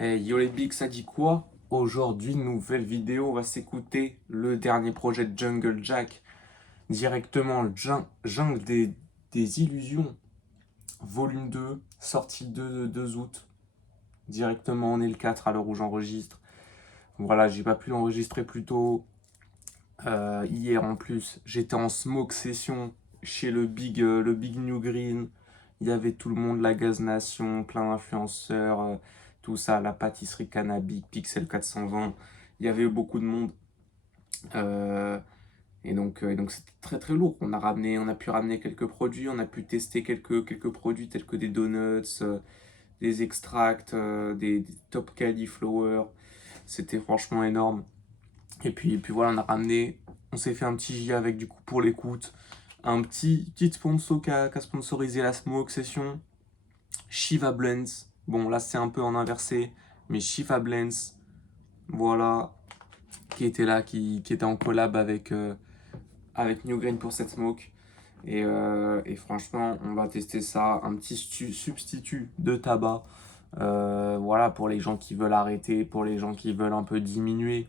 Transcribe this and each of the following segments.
Hey, yo les bigs, ça dit quoi? Aujourd'hui, nouvelle vidéo, on va s'écouter le dernier projet de Jungle Jack, directement le Jungle des Illusions, volume 2, sorti le 2 août, directement on est le 4 à l'heure où j'enregistre. Voilà, j'ai pas pu l'enregistrer plus tôt. Hier en plus, j'étais en smoke session chez le Big New Green. Il y avait tout le monde, la Gaz Nation, plein d'influenceurs, tout ça, la pâtisserie Cannabis, Pixel 420. Il y avait beaucoup de monde. Euh, et donc c'était très très lourd. On a pu ramener quelques produits, on a pu tester quelques produits tels que des donuts, des extracts, des top cauliflower. C'était franchement énorme. Et puis voilà, on s'est fait un petit J avec du coup pour l'écoute. Petit sponsor qui a sponsorisé la Smoke Session. Shiva Blends. Bon, là c'est un peu en inversé, mais Shiva Blends, voilà, qui était là, qui était en collab avec New Green pour cette smoke. Et franchement, on va tester ça. Un petit substitut de tabac. Voilà, pour les gens qui veulent arrêter, pour les gens qui veulent un peu diminuer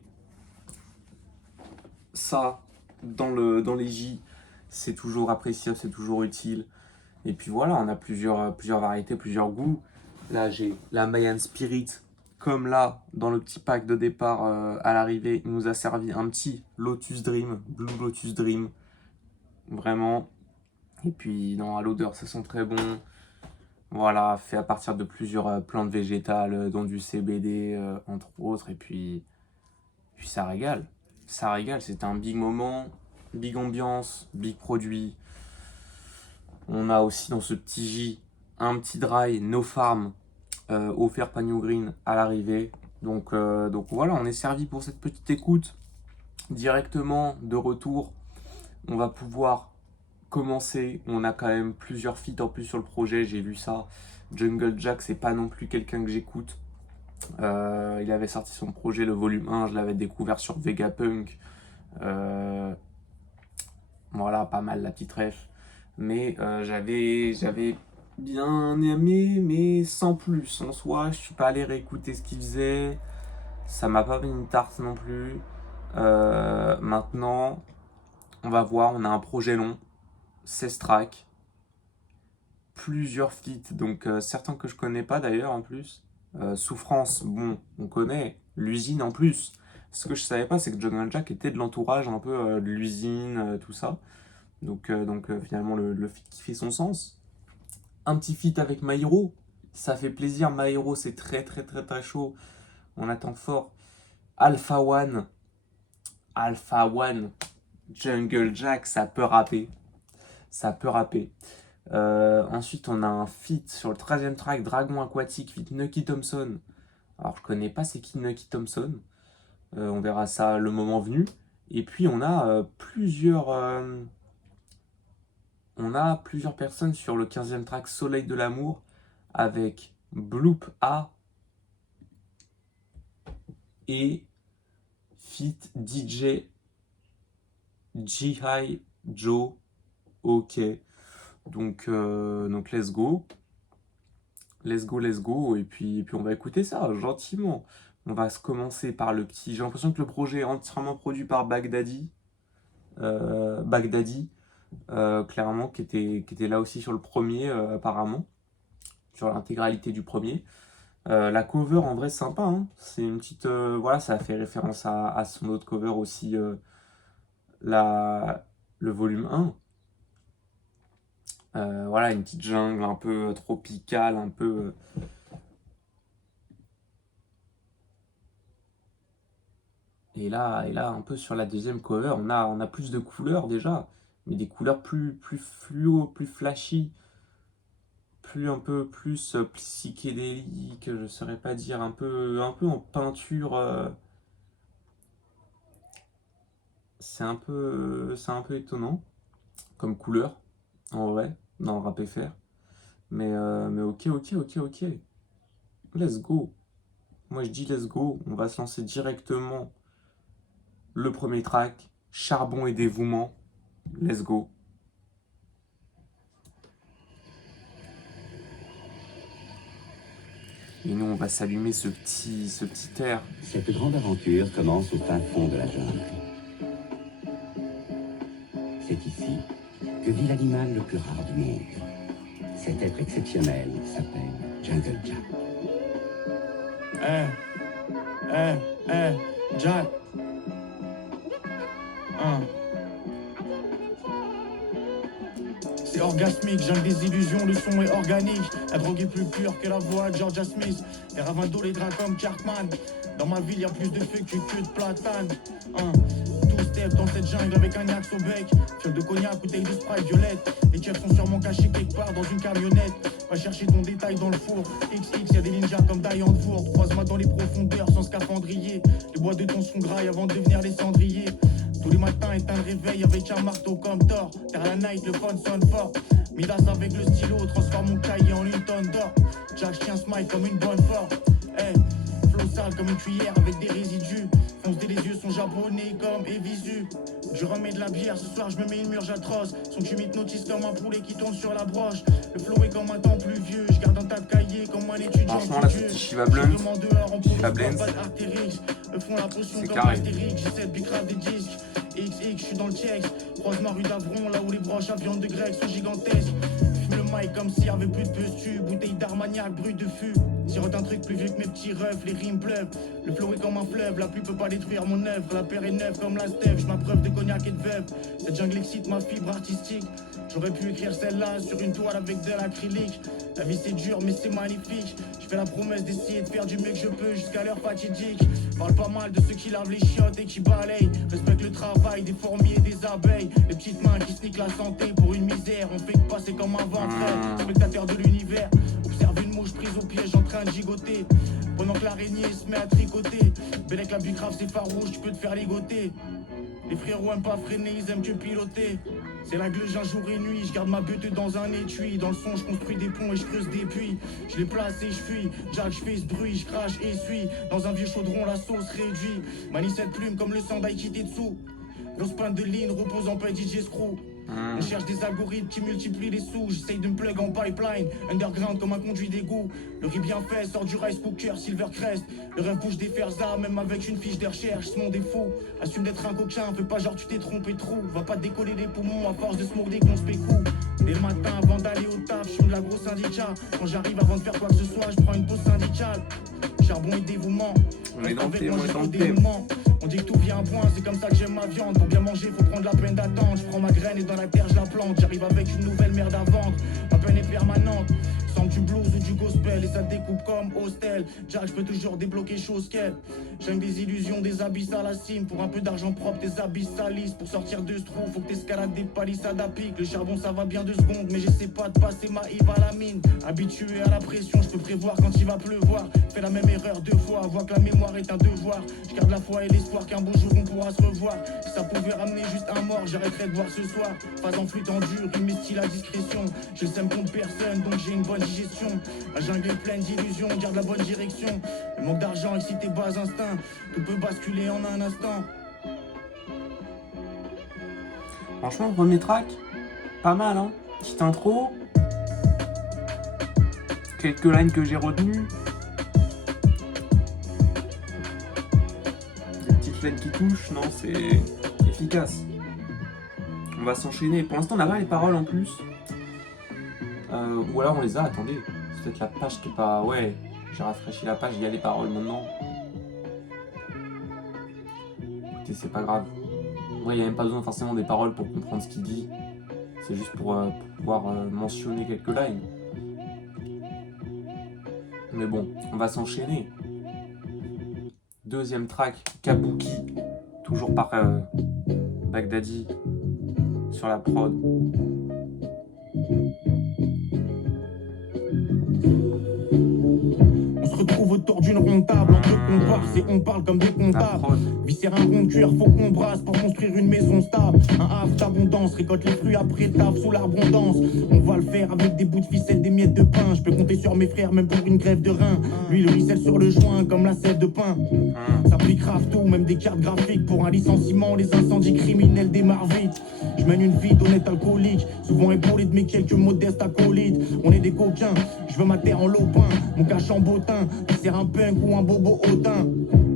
ça dans les J, c'est toujours appréciable, c'est toujours utile. Et puis voilà, on a plusieurs variétés, plusieurs goûts. Là, j'ai la Mayan Spirit, comme là, dans le petit pack de départ à l'arrivée, il nous a servi un petit Lotus Dream, Blue Lotus Dream, vraiment. Et puis, non, à l'odeur, ça sent très bon. Voilà, fait à partir de plusieurs plantes végétales, dont du CBD, entre autres. Et puis ça régale. Ça régale, c'était un big moment, big ambiance, big produit. On a aussi dans ce petit J un petit dry No Farm offert par New Green à l'arrivée. Donc voilà, on est servi pour cette petite écoute. Directement de retour, on va pouvoir commencer. On a quand même plusieurs feats en plus sur le projet, j'ai vu ça. Jungle Jack, c'est pas non plus quelqu'un que j'écoute. Il avait sorti son projet, le volume 1, je l'avais découvert sur Vegapunk. Euh, voilà, pas mal la petite ref. Mais j'avais bien aimé, mais sans plus. En soi, je suis pas allé réécouter ce qu'il faisait. Ça m'a pas mis une tarte non plus. Maintenant, on va voir. On a un projet long, 16 tracks, plusieurs feats. Donc, certains que je connais pas d'ailleurs en plus. Souffrance, bon, on connaît. L'usine en plus. Ce que je savais pas, c'est que Jungle Jack était de l'entourage un peu de l'usine, tout ça. Donc finalement, le feat qui fait son sens. Un petit feat avec Maïro, ça fait plaisir. Maïro, c'est très très très très chaud. On attend fort. Alpha One, Alpha One, Jungle Jack, ça peut rapper. Ça peut rapper. Ensuite, on a un feat sur le 13e track, Dragon Aquatique, feat Nucky Thompson. Alors, je connais pas c'est qui Nucky Thompson. On verra ça le moment venu. Et puis, on a plusieurs personnes sur le 15e track, Soleil de l'amour, avec Bloop A et Fit DJ G-High Joe. Ok. Donc let's go. Let's go, let's go. Et puis on va écouter ça gentiment. On va se commencer par le petit. J'ai l'impression que le projet est entièrement produit par Baghdadi. Baghdadi, clairement, qui était là aussi sur le premier, apparemment. Sur l'intégralité du premier. La cover en vrai sympa, hein. C'est une petite. Voilà, ça fait référence à son autre cover aussi, la, le volume 1. Voilà, une petite jungle un peu tropicale, un peu. Et là, un peu sur la deuxième cover, on a plus de couleurs déjà, mais des couleurs plus fluo, plus flashy, plus un peu plus psychédélique, je ne saurais pas dire, un peu en peinture. C'est un peu étonnant comme couleur, en vrai, dans le rap FR. Mais ok, ok, ok, ok. Let's go. Moi je dis let's go. On va se lancer directement le premier track. Charbon et dévouement. Let's go. Et nous, on va s'allumer ce petit air. Cette grande aventure commence au fin fond de la jungle. C'est ici que vit l'animal le plus rare du monde. Cet être exceptionnel s'appelle Jungle Jack. Jack. C'est orgasmique, jungle des illusions, le son est organique. La drogue est plus pure que la voix de Georgia Smith. Les ravins les draps comme Cartman. Dans ma ville, y a plus de feu que de platane. Tout step dans cette jungle avec un axe au bec. Fiole de cognac, bouteille de Sprite violette. Les keufs sont sûrement cachés quelque part dans une camionnette. Va chercher ton détail dans le four. XX, y'a des ninjas comme Diane Four. Croise-moi dans les profondeurs sans scaphandrier. Les bois de ton sont grailles avant de devenir des cendriers. Tous les matins éteins le réveil avec un marteau comme Thor. Terre la night, le fun sonne fort. Midas avec le stylo, transforme mon cahier en une tonne d'or. Jack tient smile comme une bonne forme. Hey, flow sale comme une cuillère avec des résidus. Foncé les yeux sont japonais comme Evisu. Je remets de la bière, ce soir je me mets une murge atroce. Son cul m'hypnotise comme un poulet qui tourne sur la broche. Le flow est comme un temps plus vieux. Je garde un tas de cahiers comme un étudiant. Franchement, là, ce petit Shiva Blunt, Shiva Blends, c'est carré. J'ai 7 bicraves des disques. XX, je suis dans le checks. Croise ma rue d'Avron, là où les broches à viande de grec sont gigantesques. Fume le mic comme s'il y avait plus de pestu. Bouteille d'Armagnac, bruit de fût. Sirote un truc plus vieux que mes petits refs, les rimes pleuvent. Le flow est comme un fleuve, la pluie peut pas détruire mon œuvre. La paire est neuve comme la Steph, je m'abreuve de cognac et de veuve. Cette jungle excite ma fibre artistique. J'aurais pu écrire celle-là sur une toile avec de l'acrylique. La vie c'est dur mais c'est magnifique. Je fais la promesse d'essayer de faire du mieux que je peux jusqu'à l'heure fatidique. Parle pas mal de ceux qui lavent les chiottes et qui balayent. Respecte le travail des fourmis et des abeilles. Les petites mains qui sniquent la santé pour une misère. On fait que passer comme un ventre, spectateur de l'univers. Observe une mouche prise au piège en train de gigoter. Pendant que l'araignée se met à tricoter. Bellec la bicrave c'est farouche, tu peux te faire ligoter. Les frérots aiment pas freiner, ils aiment que piloter. C'est la gleuge un jour et nuit, je garde ma butte dans un étui. Dans le son je construis des ponts et je creuse des puits. Je les place et je fuis, Jack je fais ce bruit, je crache et suis. Dans un vieux chaudron la sauce réduit. Manie cette plume comme le sandai qui dessous. Grosse pinte de ligne, repose en paix DJ Screw. On cherche des algorithmes qui multiplient les sous. J'essaye de me plug en pipeline, underground comme un conduit d'égout. Le riz bien fait sort du rice cooker, Silvercrest. Le rêve bouge des fers à même avec une fiche de recherche. Ce monde est fou, assume d'être un coquin. Fais pas genre tu t'es trompé trop. Va pas te décoller les poumons à force de smoke des qu'on se pécou. Dès le matin avant d'aller au taf, je suis de la grosse syndicat. Quand j'arrive avant de faire quoi que ce soit, je prends une pause syndicale. Charbon et dévouement. On est dans le thème, on est dans le des thème. moments. On dit que tout vient à point, c'est comme ça que j'aime ma viande. Pour bien manger, faut prendre la peine d'attendre. Je prends ma graine et dans la terre je la plante. J'arrive avec une nouvelle merde à vendre. Ma peine est permanente. Sans du blues ou du gospel. Et ça découpe comme hostel. Jack, je peux toujours débloquer chose qu'elle. J'aime des illusions, des abysses à la cime. Pour un peu d'argent propre, des abysses salisses. Pour sortir de ce trou, faut que t'escalades des palissades à pic. Le charbon ça va bien 2 secondes, mais j'essaie pas de passer ma Yves à la mine. Habitué à la pression, je peux prévoir quand il va pleuvoir. Fais la même erreur 2 fois, vois que la mémoire est un devoir. Je garde la foi et l'espoir qu'un beau jour on pourra se revoir. Si ça pouvait ramener juste un mort, j'arrêterais de voir ce soir. Pas en flux tendu, rime et style à discrétion. Je sème contre personne, donc j'ai une bonne digestion. La jungle est pleine d'illusions, garde la bonne direction. Le manque d'argent excite tes bas instincts. Tout peut basculer en un instant. Franchement, le premier track, pas mal, hein. Petite intro. Quelques lines que j'ai retenues. Des petites lines qui touchent, non, c'est efficace. On va s'enchaîner. Pour l'instant, on n'a pas les paroles en plus. Ou alors on les a, attendez. C'est peut-être la page qui est pas... Ouais, j'ai rafraîchi la page, il y a les paroles maintenant. Écoutez, c'est pas grave. Ouais, il n'y a même pas besoin forcément des paroles pour comprendre ce qu'il dit. C'est juste pour pouvoir mentionner quelques lines. Mais bon, on va s'enchaîner. Deuxième track, Kabuki. Toujours par Baghdadi sur la prod. On se retrouve au autour d'une ronde table. Entre comparses et on parle comme des La comptables. prod. Visser un rond de cuir, faut qu'on brasse pour construire une maison stable. Un havre d'abondance, récolte les fruits après le taf sous l'abondance. On va le faire avec des bouts de ficelle, des miettes de pain. Je peux compter sur mes frères, même pour une grève de rein. Lui, le ruisselle sur le joint, comme la sève de pain. Ça pique grave tout, même des cartes graphiques. Pour un licenciement, les incendies criminels démarrent vite. Je mène une vie d'honnête alcoolique, souvent épaulé de mes quelques modestes acolytes. On est des coquins, je veux ma terre en lopin, mon cache en bottin. C'est un punk ou un bobo hautain.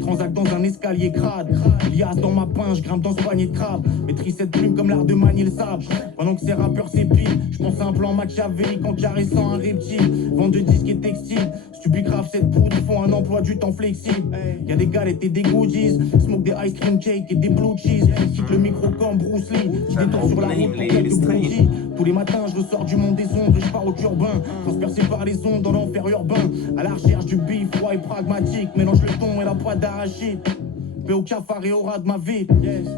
Transac dans un escalier crade, liasse dans ma pince, je grimpe dans ce panier de crabe. Maîtrise cette plume comme l'art de manier le sable. Pendant que ces rappeurs s'épilent, je pense à un plan machiavélique en caressant un reptile. Vente de disques et textiles, stupide grave cette poudre, il faut un emploi du temps flexible. Y'a des galettes et des goodies, smoke des ice cream cake et des blue cheese. Quitte le micro comme Bruce Lee, je détends sur la route pour quelques bougies. Tous les matins je ressors du monde des ombres et je pars au turbin. Transpercé par les ondes dans l'enfer urbain. À la recherche du bif, froid et pragmatique. Mélange le ton et la poêle d'arachide. Paix au cafard et au ras de ma vie.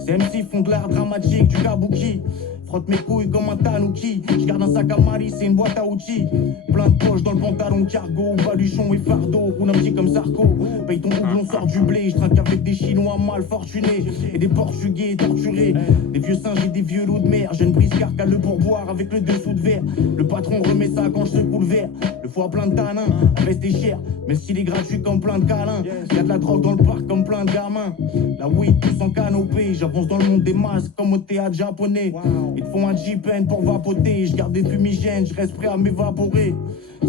Ces MC font de l'art dramatique, du kabuki. Frotte mes couilles comme un tanuki. Je garde un sac à malice et une boîte à outils. Plein de poches dans le pantalon cargo. Baluchon et fardeau, roule un petit comme Sarko. Paye ton houblon, sort du blé. Je trinque avec des Chinois mal fortunés et des Portugais torturés. Des vieux singes et des vieux loups de mer. Jeune briscard cale le pourboire avec le dessous de verre. Le patron remet ça quand je secoue le verre. Le foie plein de tanins, la veste est chère. Mais s'il est gratuit comme plein de câlins. Y'a de la drogue dans le parc comme plein de gamins. La weed pousse en canopée. J'avance dans le monde des masques comme au théâtre japonais. Ils te font un Jeep-N pour vapoter. Je garde des fumigènes, je reste prêt à m'évaporer.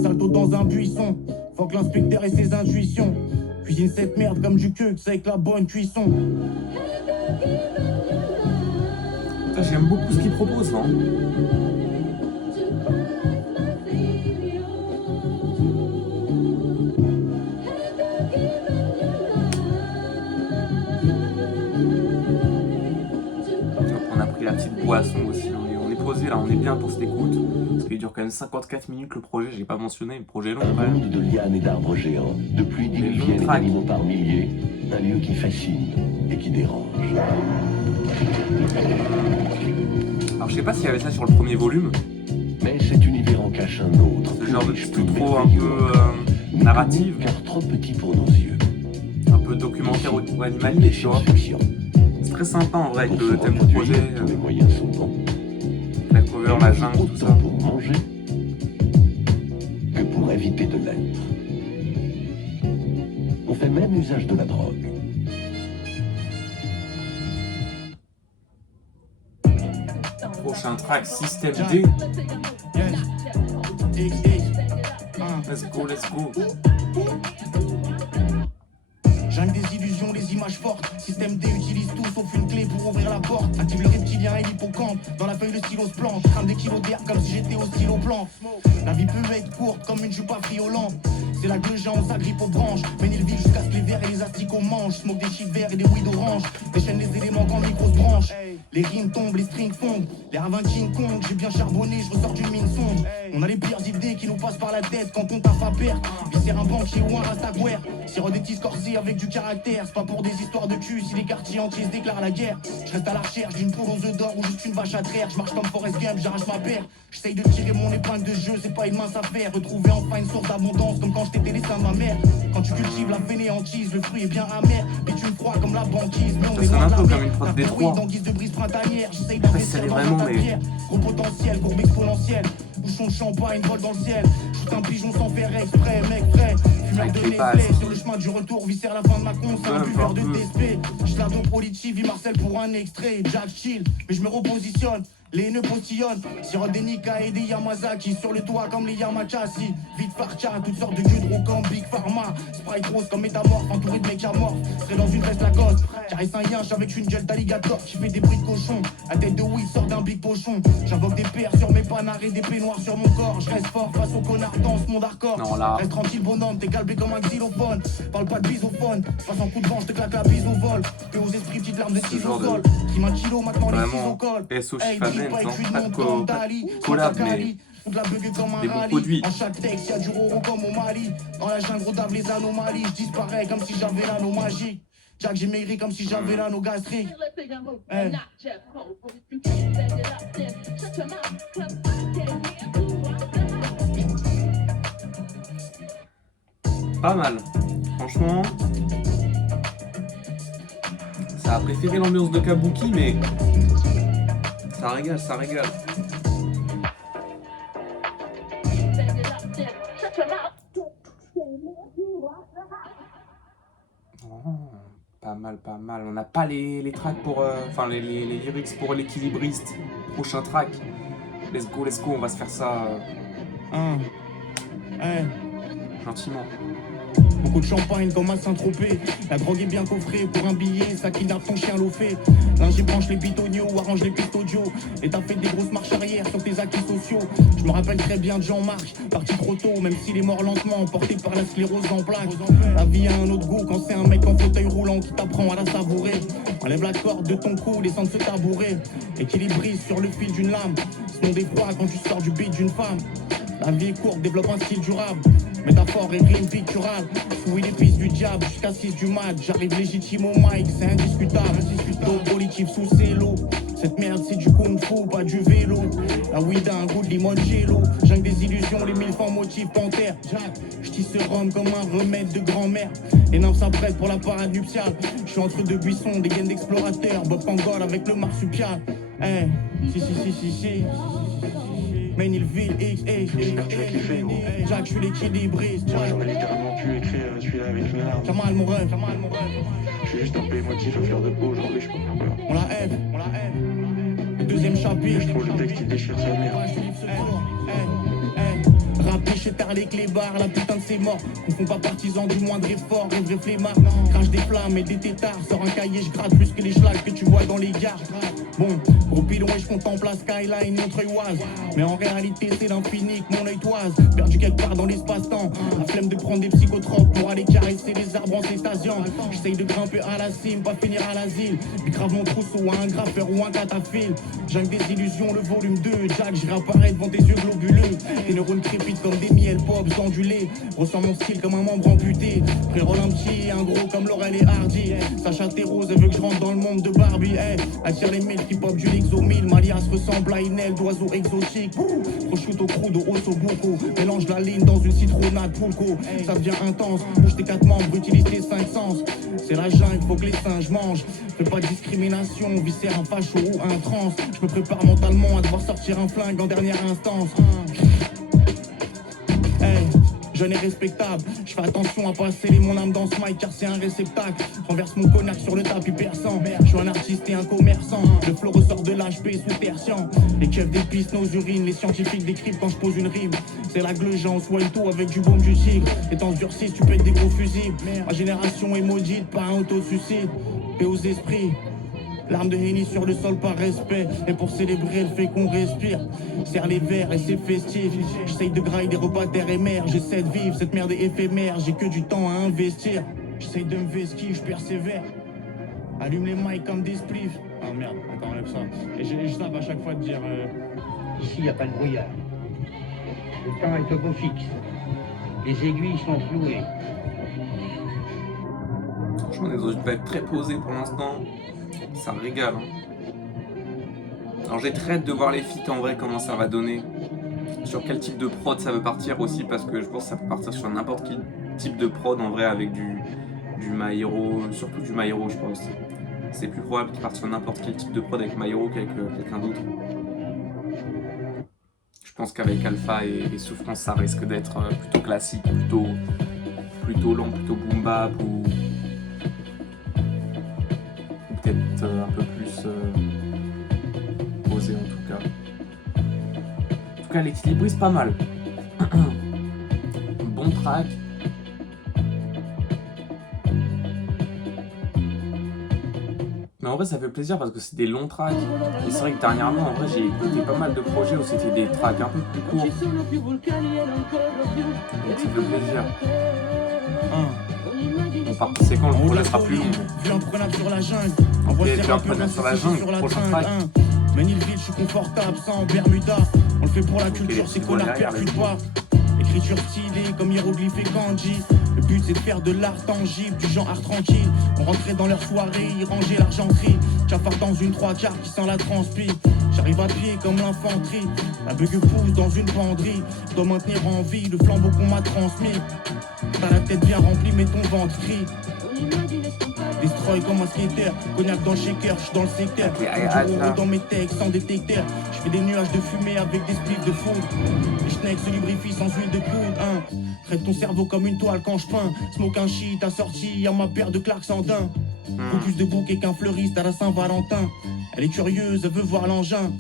Salto dans un buisson. Faut que l'inspecteur ait ses intuitions. Cuisine cette merde comme du queue, c'est avec la bonne cuisson. Putain, j'aime beaucoup ce qu'il propose, non? On a pris la petite boisson aussi. On est posé là, on est bien pour cette écoute. Parce qu'il dure quand même 54 minutes le projet, j'ai pas mentionné, le projet est long Un quand même. monde de lianes et d'arbres géants, de pluies diluviennes et d'animaux par milliers, un lieu qui fascine et qui dérange. Alors je sais pas s'il y avait ça sur le premier volume, Mais cet univers en cache un autre, ce genre de riche, petite plus intro un merveilleux, peu narrative, car trop petit pour nos yeux. un peu documentaire ou Des animalier, tu vois. science-fiction. C'est très sympa en vrai avec Pour le se thème du reproduire, projet, tous les moyens sont bons. la cover, la jungle, tout Autant ça. pour manger que pour éviter de l'être. On fait même usage de la drogue. Prochain track, Système D. Let's go, let's go. Jungle des illusions, des images fortes. Système D utilise tout sauf une clé pour ouvrir la porte. Active le reptilien et l'hippocampe. Dans la feuille, le stylo se plante. Crame des kilos d'air comme si j'étais au stylo blanc. La vie peut être courte comme une jupe à friolante. C'est là que le géant s'agrippe aux branches. Mène le vide jusqu'à ce que les verres et les asticots mangent. Smoke des chiffres verts et des weed orange. Déchaîne les éléments quand le micro se branche. Les rimes tombent, les strings fondent. Les ravins King Kong, j'ai bien charbonné, je ressors d'une mine sombre. On a les pires idées qui nous passent par la tête quand on taffe à perte. Visser un banquier ou un rastaguerre. Sirop des tisses corsés avec du caractère. C'est pas pour des histoires de cul si les quartiers entiers se déclarent la guerre. Je reste à la recherche d'une poule aux œufs d'or ou juste une vache à traire. Je marche comme Forrest Gump, j'arrache ma paire. J'essaye de tirer mon épingle de jeu, c'est pas une mince affaire. Retrouver enfin une source d'abondance comme quand je t'étais les seins de ma mère. Quand tu cultives la fainéantise, le fruit est bien amer. Et tu me froids comme la banquise, mais on Ça est sonne loin un de la peu comme mer. une prod Un des bruit trois. dans guise de brise printanière. J'essaye Ça d'investir l'est dans vraiment, ta mais- pierre. Gros potentiel, courbe exponentielle. Bouchon de champagne, vol dans le ciel. Shoot un pigeon sans faire exprès, mec prêt. Fumeur Avec de les Nestlé, passes. sur le chemin du retour, viscère la fin de ma conce. Un buveur de TSP. J'lardo Prolichi, vie Marcel pour un extrait. Jack chill, mais je me repositionne. Les nœuds postillonnent, sirote des Nika et des Yamazaki. Sur le toit comme les Yamakasi. Vite Farca, toutes sortes de Gudro comme Big Pharma. Sprite rose comme métamorphe, entouré de mecs amorphes. Serait dans une veste Lacoste, caresse un yinche avec une gel d'alligator qui fait des bruits de cochon. La tête de weed sort d'un big pochon. J'invoque des paires sur mes panards et des peignoirs sur mon corps. Je reste fort face aux connards dans ce monde hardcore. Non, là. Reste tranquille bonhomme, t'es galbé comme un xylophone. Parle pas de bisophone, passe en coup de vent, je te claque la bise au vol. Paix aux esprits, petite larme de Ce genre de- ciseaux Crime un kilo, maintenant les ciseaux Vraiment, collent. SO Hey, Shifa drip Dance, avec non? une Pas de montre co- comme pas de Dali. collab, mais Cali, ou de la bugue comme un des bons rallye. produits. En chaque texte, y'a du roro comme au Mali. Dans la jungle, rodave les anomalies. Je disparais comme si j'avais l'anneau magique. Jack, j'ai maigri comme si j'avais l'anneau gastrique. Hey. pas mal. Franchement, ça a préféré l'ambiance de Kabuki, mais ça régale, ça régale. Oh, pas mal, pas mal. On n'a pas les tracks pour... Enfin, les lyrics pour l'équilibriste. Prochain track. Let's go, on va se faire ça gentiment. Beaucoup de champagne comme à Saint-Tropez. La drogue est bien coffrée pour un billet, ça kidnappe ton chien l'offé. Linge branche les bitonios, arrange les pistodios. Et t'as fait des grosses marches arrière sur tes acquis sociaux. Je me rappelle très bien de Jean-Marc, parti trop tôt, même s'il est mort lentement, porté par la sclérose en plaques. La vie a un autre goût quand c'est un mec en fauteuil roulant qui t'apprend à la savourer. Enlève la corde de ton cou, descend de ce tabouret. Équilibrise sur le fil d'une lame. Sinon d'effroi quand tu sors du beat d'une femme. La vie est courte, développe un style durable. Métaphore et rime picturale. Fouille les pistes du diable jusqu'à 6 du mat. J'arrive légitime au mic, c'est indiscutable. Donc politif sous cello. Cette merde c'est du kung fu, pas du vélo. La weed a un goût de limoncello. Jungle des illusions, les mille femmes motifs panthère. Je tisse ce rhum comme un remède de grand-mère. Les nymphes s'apprêtent pour la parade nuptiale. Je suis entre deux buissons, des gaines d'explorateurs. Bob Pangol avec le marsupial. Si. Mainville X, Jack, je suis l'équilibriste. J'en ai littéralement pu écrire celui-là avec mes larmes. Jamal, mon rêve. Je suis juste un peu émotif à fleur de peau aujourd'hui, je peux pas peur. On la aide. Le deuxième chapitre. Je trouve le texte il déchire sa mère. Rappé chez Terre les clébards, la putain de ses morts. Confond pas partisan du moindre effort, et vrai flemmard. Crache des flammes et des tétards, sors un cahier, je gratte plus que les schlags que tu vois dans les gares. Bon, gros pilon et je contemple la skyline montreuilloise. Mais en réalité c'est l'infini que mon œil toise. Perdu quelque part dans l'espace-temps. La flemme de prendre des psychotropes pour aller caresser les arbres en cétasiant. J'essaye de grimper à la cime, pas finir à l'asile. Puis grave mon trousseau à un graffeur ou un cataphile. Jungle des illusions, le volume 2. Jack, je réapparais devant tes yeux globuleux. Tes neurones crépitent comme des miels pop ondulés. Ressens mon style comme un membre amputé. Pré-roll un petit, un gros comme Laurel et Hardy. Sacha tes roses, elle veut que je rentre dans le monde de Barbie. Attire les milles qui pop du Lexomil. Malias ressemble à une aile d'oiseau exotique. Prosciutto crudo, osso buco. Mélange la ligne dans une citronnade pulco. Ça devient intense, bouge tes 4 membres, utilise tes 5 sens. C'est la jungle, faut que les singes mangent. Fais pas de discrimination, viscère un facho ou un trans. Je me prépare mentalement à devoir sortir un flingue en dernière instance. Jeune et respectable, je fais attention à pas sceller mon âme dans ce mic car c'est un réceptacle. Renverse mon cognac sur le tapis perçant. Je suis un artiste et un commerçant. Le flow ressort de l'HP sous tertian. Les keufs dépistent nos urines, les scientifiques décrivent quand je pose une rime. C'est la gleuge en soigne tout avec du baume du tigre. Et temps durcis, tu pètes des gros fusils. Ma génération est maudite par un auto-suicide. Et aux esprits. L'arme de Henny sur le sol par respect. Et pour célébrer le fait qu'on respire. Serre les verres et c'est festif. J'essaye de grailler des repas terre et mer. J'essaie de vivre, cette merde est éphémère. J'ai que du temps à investir. J'essaye de me vestir, je persévère. Allume les mics comme des spliffs. Ah merde, attends, enlève ça. Et je tape à chaque fois de dire Ici, il n'y a pas de brouillard. Le temps est au beau fixe. Les aiguilles sont flouées. Franchement, les autres peuvent être très posés pour l'instant. Ça régale. Alors j'ai très hâte de voir les feats en vrai, comment ça va donner. Sur quel type de prod ça veut partir aussi, parce que je pense que ça peut partir sur n'importe quel type de prod en vrai, avec du Maïro, surtout du Maïro je pense. C'est plus probable qu'il parte sur n'importe quel type de prod avec Maïro qu'avec quelqu'un d'autre. Je pense qu'avec Alpha et Souffrance ça risque d'être plutôt classique, plutôt lent, plutôt boom bap ou peut-être un peu plus posé en tout cas. En tout cas l'équilibriste pas mal. Bon track. Mais en vrai ça fait plaisir parce que c'est des longs tracks. Et c'est vrai que dernièrement en vrai j'ai écouté pas mal de projets où c'était des tracks un peu plus courts. Donc ça fait plaisir. Bon, par conséquent, le projet sera plus long. Vu imprenable sur la jungle. Vu imprenable sur la jungle, prochain track. Mainville, je suis confortable, sans Bermuda. On le fait pour la culture, c'est qu'on la percute pas. Écriture stylée comme hiéroglyphe et kanji. Le but c'est de faire de l'art tangible, du genre art tranquille. On rentrait dans leur soirée, ils rangeaient l'argenterie. Cafard dans une 3/4 qui sent la transpi. J'arrive à pied comme l'infanterie. La beugue pousse dans une penderie. Je dois maintenir en vie le flambeau qu'on m'a transmis. T'as la tête bien remplie mais ton ventre crie. Destroy comme un skater, cognac dans le shaker, j'suis dans le secteur. Du euro dans mes textes sans détecteur. J'fais des nuages de fumée avec des spliffs de foudre. Les schnecks se lubrifient sans huile de coude, hein. Traite ton cerveau comme une toile quand j'peins. Smoke un shit assorti à ma paire de Clarks en daim. Beaucoup plus de bouquets qu'un fleuriste à la Saint-Valentin. Elle est curieuse, elle veut voir l'engin.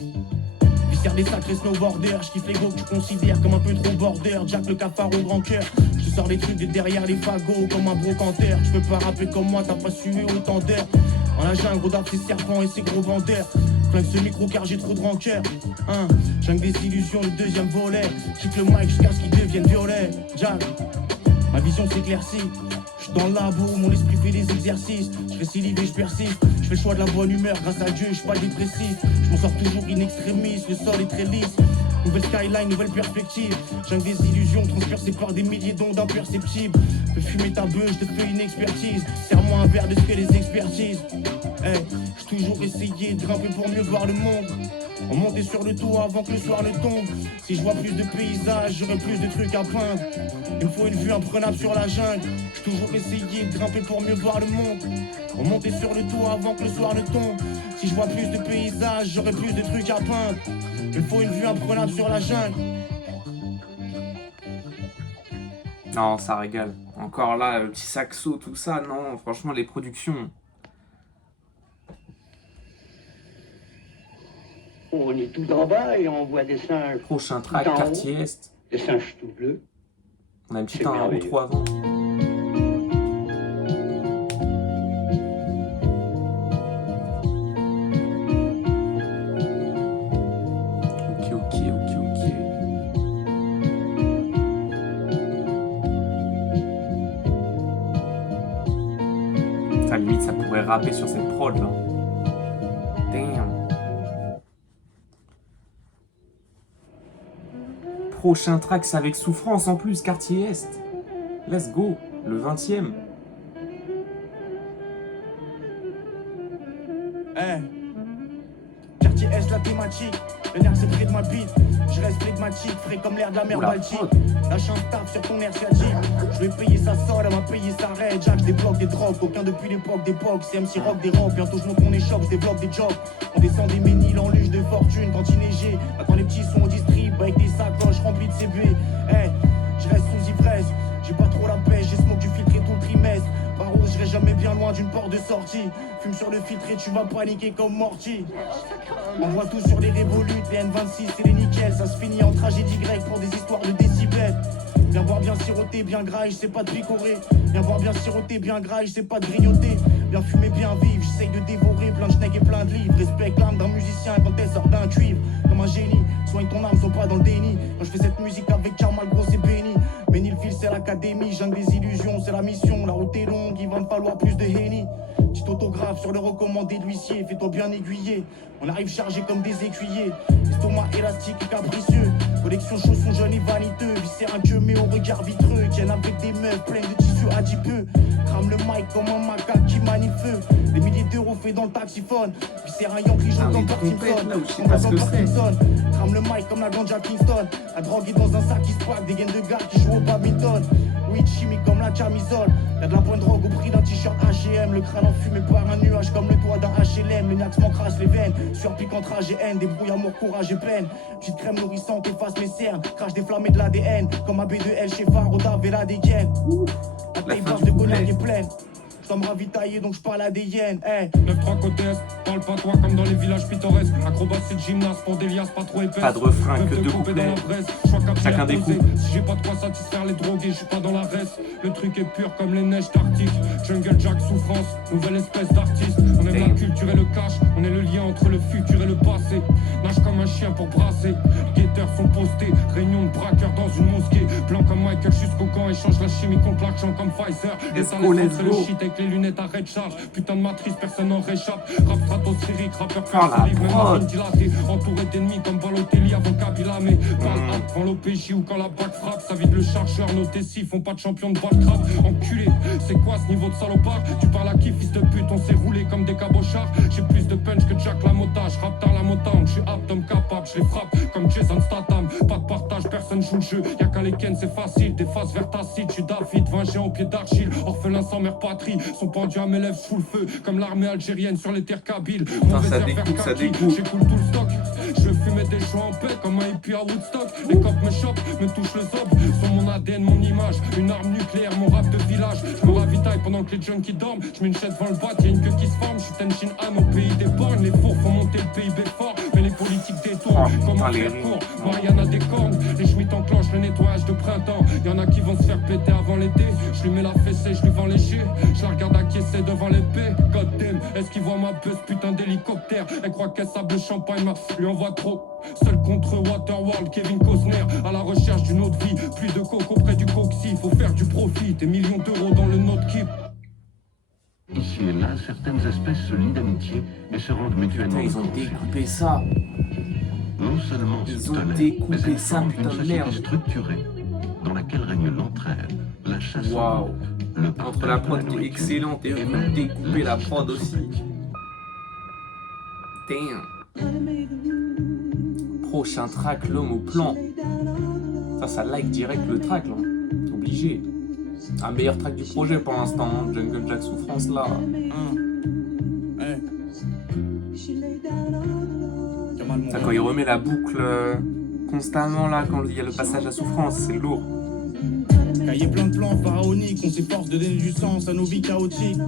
Viscère des sacrés snowboarders, j'kiffe les go que tu considères comme un peu trop border. Jack le cafard au grand cœur. Je sors les trucs de derrière les fagots comme un brocanteur. Tu peux pas rapper comme moi, t'as pas sué autant d'heures. Dans la jungle, gros ses serpents et ses gros vendeurs. Flingue ce micro car j'ai trop de rancœur. Hein, jungle des illusions, le deuxième volet. Kick le mic jusqu'à ce qu'il devienne violet. Jack, ma vision s'éclaircit. J'suis dans le labo, mon esprit fait des exercices. J'récidive et j'persiste. J'fais le choix de la bonne humeur, grâce à Dieu, j'suis pas dépressif. J'm'en sors toujours in extremis, le sol est très lisse. Nouvelle skyline, nouvelle perspective. Jungle des illusions transpercées par des milliers d'ondes imperceptibles. Fais fumer ta beuh, je te fais une expertise. Serre-moi un verre de ce que les expertises. Hey, j'ai toujours essayé de grimper pour mieux voir le monde. On montait sur le toit avant que le soir ne tombe. Si je vois plus de paysages, j'aurai plus de trucs à peindre. Il me faut une vue imprenable sur la jungle. J'ai toujours essayé de grimper pour mieux voir le monde. On montait sur le toit avant que le soir ne tombe. Si je vois plus de paysages, j'aurai plus de trucs à peindre. Il me faut une vue imprenable sur la jungle. Non, ça régale. Encore là, le petit saxo, tout ça, non, franchement, les productions. On est tout en bas et on voit des singes. Prochain track, Tout en haut. Quartier Est. Des singes tout bleus. On a un petit C'est un ou merveilleux. trois avant. Ok. À la limite, ça pourrait rapper sur cette prod là. Damn. Prochain track, c'est avec Souffrance en plus, Quartier Est. Let's go, le 20e. Hey. Quartier Est, la thématique. Le nerf c'est près de ma bite. Je reste flegmatique, frais comme l'air de la mer Oula, Baltique. prod. Lâche un taf sur ton air sciatique. Je vais payer sa sol, elle m'a payé sa raid. Jack, je débloque des drogues, aucun depuis l'époque d'époque. C'est MC Rock des rocs, bientôt je monte mon échoppe, je développe des jobs. On descend des méniles en luge de fortune quand il neigeait. Maintenant les petits sont au distrib avec des sacoches remplies de CB. Hey, je reste sous ivresse, j'ai pas trop la pêche, j'ai smoke du filtré tout le trimestre. Par où j'irai jamais bien loin d'une porte de sortie. Fume sur le filtré, tu vas paniquer comme Morty. On voit tout sur les révolutes, les N26 et les nickels. Ça se finit en tragédie grecque pour des histoires de décibels. Viens boire bien siroté, bien graille, c'est pas de picorer. Viens boire bien siroté, bien graille, c'est pas de grignoter. Bien fumer, bien vivre, j'essaye de dévorer plein de schneck et plein de livres. Respecte l'âme d'un musicien quand elle sort d'un cuivre. Comme un génie, soigne ton âme, sois pas dans le déni. Quand je fais cette musique avec Jamal, gros c'est béni. Ménilville c'est l'académie, jungle des illusions, c'est la mission. La route est longue, il va me falloir plus de Henny. Petit autographe sur le recommandé de l'huissier, fais-toi bien aiguiller. On arrive chargé comme des écuyers. Estomac élastique et capricieux. Collection chaussons jeunes et vaniteux. Viscère un queue mais au regard vitreux. Tiennent avec des meufs pleines de tissus adipeux. Crame le mic comme un macaque qui manie le feu. Des milliers d'euros faits dans le taxiphone. Viscère un Yankee jaune comme Bart Simpson. pas ce que c'est. Crame le mic comme la ganja Kingston. La drogue est dans un sac qui se pack. Des gaines de gars qui jouent au badminton. Weed chimique comme la camisole. Y'a de la bonne drogue au prix d'un t-shirt H&M. Le crâne enfumé par un nuage comme le toit d'un HLM. Le Nax m'encrasse les veines. Sur piquant rage et haine. Débrouille amour, courage et peine. Petite crème nourrissante efface mes cernes. Crache déflammé de l'ADN. Comme AB2L chez Faro Davela des gaines. La taille basse de cognac est pleine. Je dois me ravitailler donc je parle à des hyènes. Hey. 9-3 côté Est, parle pas toi comme dans les villages pittoresques. Acrobatie de gymnase pour des liasses pas trop épaisses. Pas de refrain, Peuvent que te deux couper dans couplets. la presse. Choix capté Chacun à des poser. coups. Si j'ai pas de quoi satisfaire les drogués, je suis pas dans la reste. Le truc est pur comme les neiges d'Arctique. Jungle Jack souffrance, nouvelle espèce d'artiste. On aime la culture et le cash, on est le lien entre le futur et le passé. Nage comme un chien pour brasser. Les guetteurs sont postés, réunion de braqueurs dans une mosquée. Blanc comme Michael jusqu'au camp, échange la chimie contre l'action comme Pfizer. Let's Des go, salés let's entre le go. shit avec les lunettes arrêt de charge. Putain de matrice, personne n'en réchappe. Rap stratosphérique, rappeur Oh, la salive, même prod. un dilaté. Entouré d'ennemis comme Balotelli avant Kabila. Mais balle haute quand l'OPJ ou quand la bac frappe. Ça vide le chargeur, nos Tessis font pas de champion de balle crap. Enculé, c'est quoi ce niveau de salopard? Tu parles à qui, fils de pute? On s'est roulé comme des cabochards. J'ai plus de punch que Jack Lamotta. J'rappe tard la Motown, j'suis apte, homme capable. J'les frappe comme Jason Statham. Pas de partage, personne joue le jeu. Y'a qu'à les ken, c'est facile. Des faces vers ta cite, j'suis David, 20 géants au pied d'Archille. Orphelin sans mère patrie, sont pendus à mes lèvres sous le feu. Comme l'armée algérienne sur les terres kabyles. ça découpe, ça découpe. J'écoule tout le stock. Je fumais des joints en paix comme un hippie à Woodstock. Les copes me chopent, me touchent le zob. Sur mon ADN, mon image. Une arme nucléaire, mon rap de village. Je me ravitaille pendant que les junkies dorment. Je mets une chaise devant le bat, y'a une queue qui se forme. Je suis Tenshin Han au pays des bornes. Les fours font monter le PIB fort. Mais les politiques détournent. Oh, Comment putain, les faire rimes. court? Marianne a des cornes. Les schmitts enclenchent le nettoyage de printemps. Y'en a qui vont se faire péter avant l'été. Je lui mets la fessée, je lui vends léger. Je la regarde acquiescer devant l'épée. God damn, est-ce qu'il voit ma buzz, putain d'hélicoptère? Elle croit qu'elle sable le champagne, ma lui envoie trop. Seul contre Waterworld, Kevin Costner. À la recherche d'une autre vie. Plus de coke auprès du coxy. Faut faire du profit. Des millions d'euros dans le note keep. Ici et là, certaines espèces se lient d'amitié et se rendent mutuellement. Putain, ils ont découpé ça. Non seulement Ils se ont tolèrent, découpé mais elles ça, forment putain une de société merde. structurée dans laquelle règne l'entraide, la chasse, Waouh. le Entre la prod qui est excellente et eux qui ont découpé la prod aussi. Damn. Prochain track, l'homme au plan. Ça like direct le track là. Obligé. Un meilleur track du projet pour l'instant, hein. Jungle Jack Souffrance là. Ça, quand il remet la boucle constamment là, quand il y a le passage à Souffrance, c'est lourd. Cahier plein de plans pharaoniques, on s'efforce de donner du sens à nos vies chaotiques.